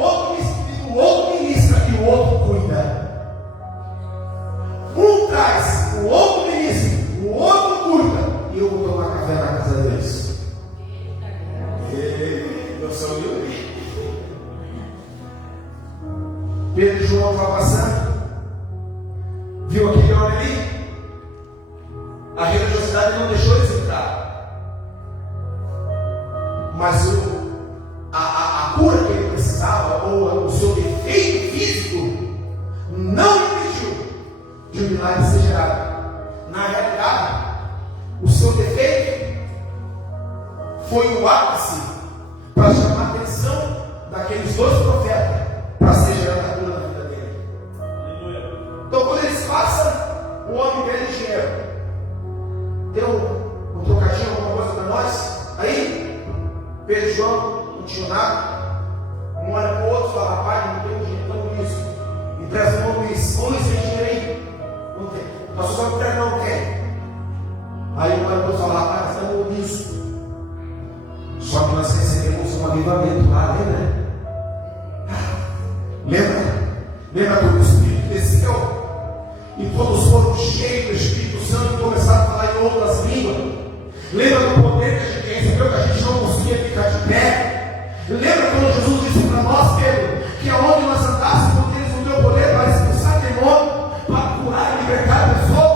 outro ministra e o outro cuida. Um traz, o outro ministra, o outro cuida. E eu vou tomar café na casa deles. Eu sou livre. Pedro e João estavam passando, viu aquele homem ali. A religiosidade não deixou eles entrar. Mas a cura que ele precisava, ou o seu defeito físico, não impediu de um milagre ser gerado. Na realidade, o seu defeito foi o ápice para chamar a atenção daqueles dois profetas para ser gerada a cura na vida dele. Então, quando eles passam, o homem pede dinheiro. Tem um trocadinho, alguma coisa para nós? Aí, Pedro e João não tinham nada. Um olha para o outro e fala: rapaz, não tem dinheiro, então isso. Empresta o irmão Luiz. Ô Luiz, tem dinheiro aí? Não tem. Pastor, só empresta, não tem. Aí um olha para o outro e fala: avivamento lá, lembra quando o Espírito desceu e todos foram cheios do Espírito Santo e começaram a falar em outras línguas? Lembra do poder que a gente recebeu, que a gente não conseguia ficar de pé? Lembra quando Jesus disse para nós, Pedro, que aonde nós andássemos, eles não deu poder para expulsar demônio, para curar e libertar a pessoa?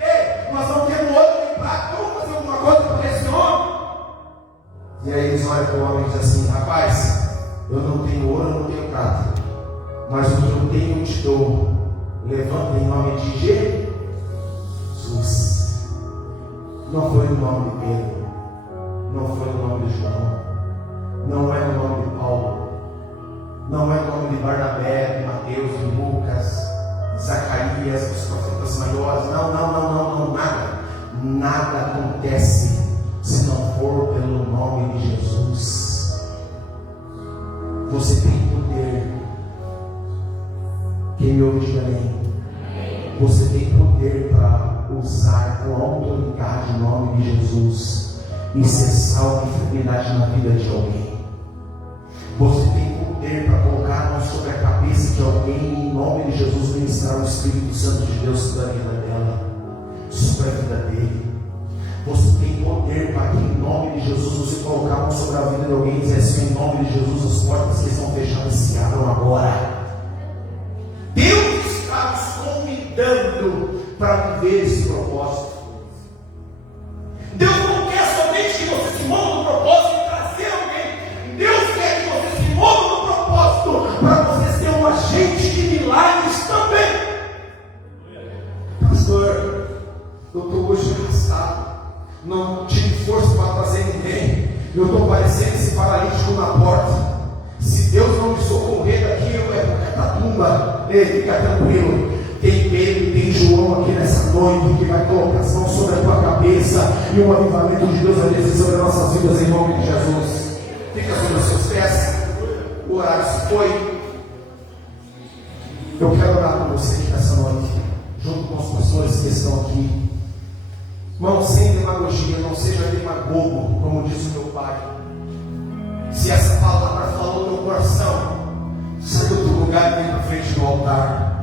Ei, nós não temos ouro nem prata, vamos fazer alguma coisa por esse homem? E aí eles olham para o homem e dizem assim: rapaz, eu não tenho ouro, eu não tenho prata, mas o que eu tenho eu te dou. Levanta em nome de Jesus. Não foi no nome de Pedro, não foi no nome de João, não é no nome de Paulo, não é no nome de Barnabé, de Mateus, de Lucas, de Zacarias, dos profetas maiores. Não, nada acontece se não for pelo nome de Jesus. Você tem poder. Quem me ouve, diga amém. Você tem poder para usar com autoridade o nome de Jesus e cessar a enfermidade na vida de alguém. Você tem poder para colocar a mão sobre a cabeça de alguém e em nome de Jesus ministrar o Espírito Santo de Deus sobre a vida dela, sobre a vida dele. Você tem poder para que em nome de Jesus você colocar a mão sobre a vida de alguém e dizer assim: em nome de Jesus as portas que estão fechadas se abram agora. Deus está nos convidando para viver esse propósito. Deus não quer somente que você se mova no propósito e trazer alguém. Deus quer que você se mova no propósito para você ser um agente de milagres também. Pastor, eu estou hoje cansado, não tive força para trazer ninguém, eu estou parecendo esse paralítico na porta. Se Deus não me socorrer daqui, eu é por Catatumba. Ei, fica tranquilo. Tem Pedro e tem João aqui nessa noite que vai colocar as mãos sobre a tua cabeça e um avivamento de Deus vai descer sobre as nossas vidas em nome de Jesus. Fica sobre os seus pés. O horário se foi. Eu quero orar por você aqui nessa noite, junto com os pastores que estão aqui. Irmão, sem demagogia, não seja demagogo, como diz o meu pai. Se essa palavra falou no teu coração, sai do teu lugar e vem para frente do altar.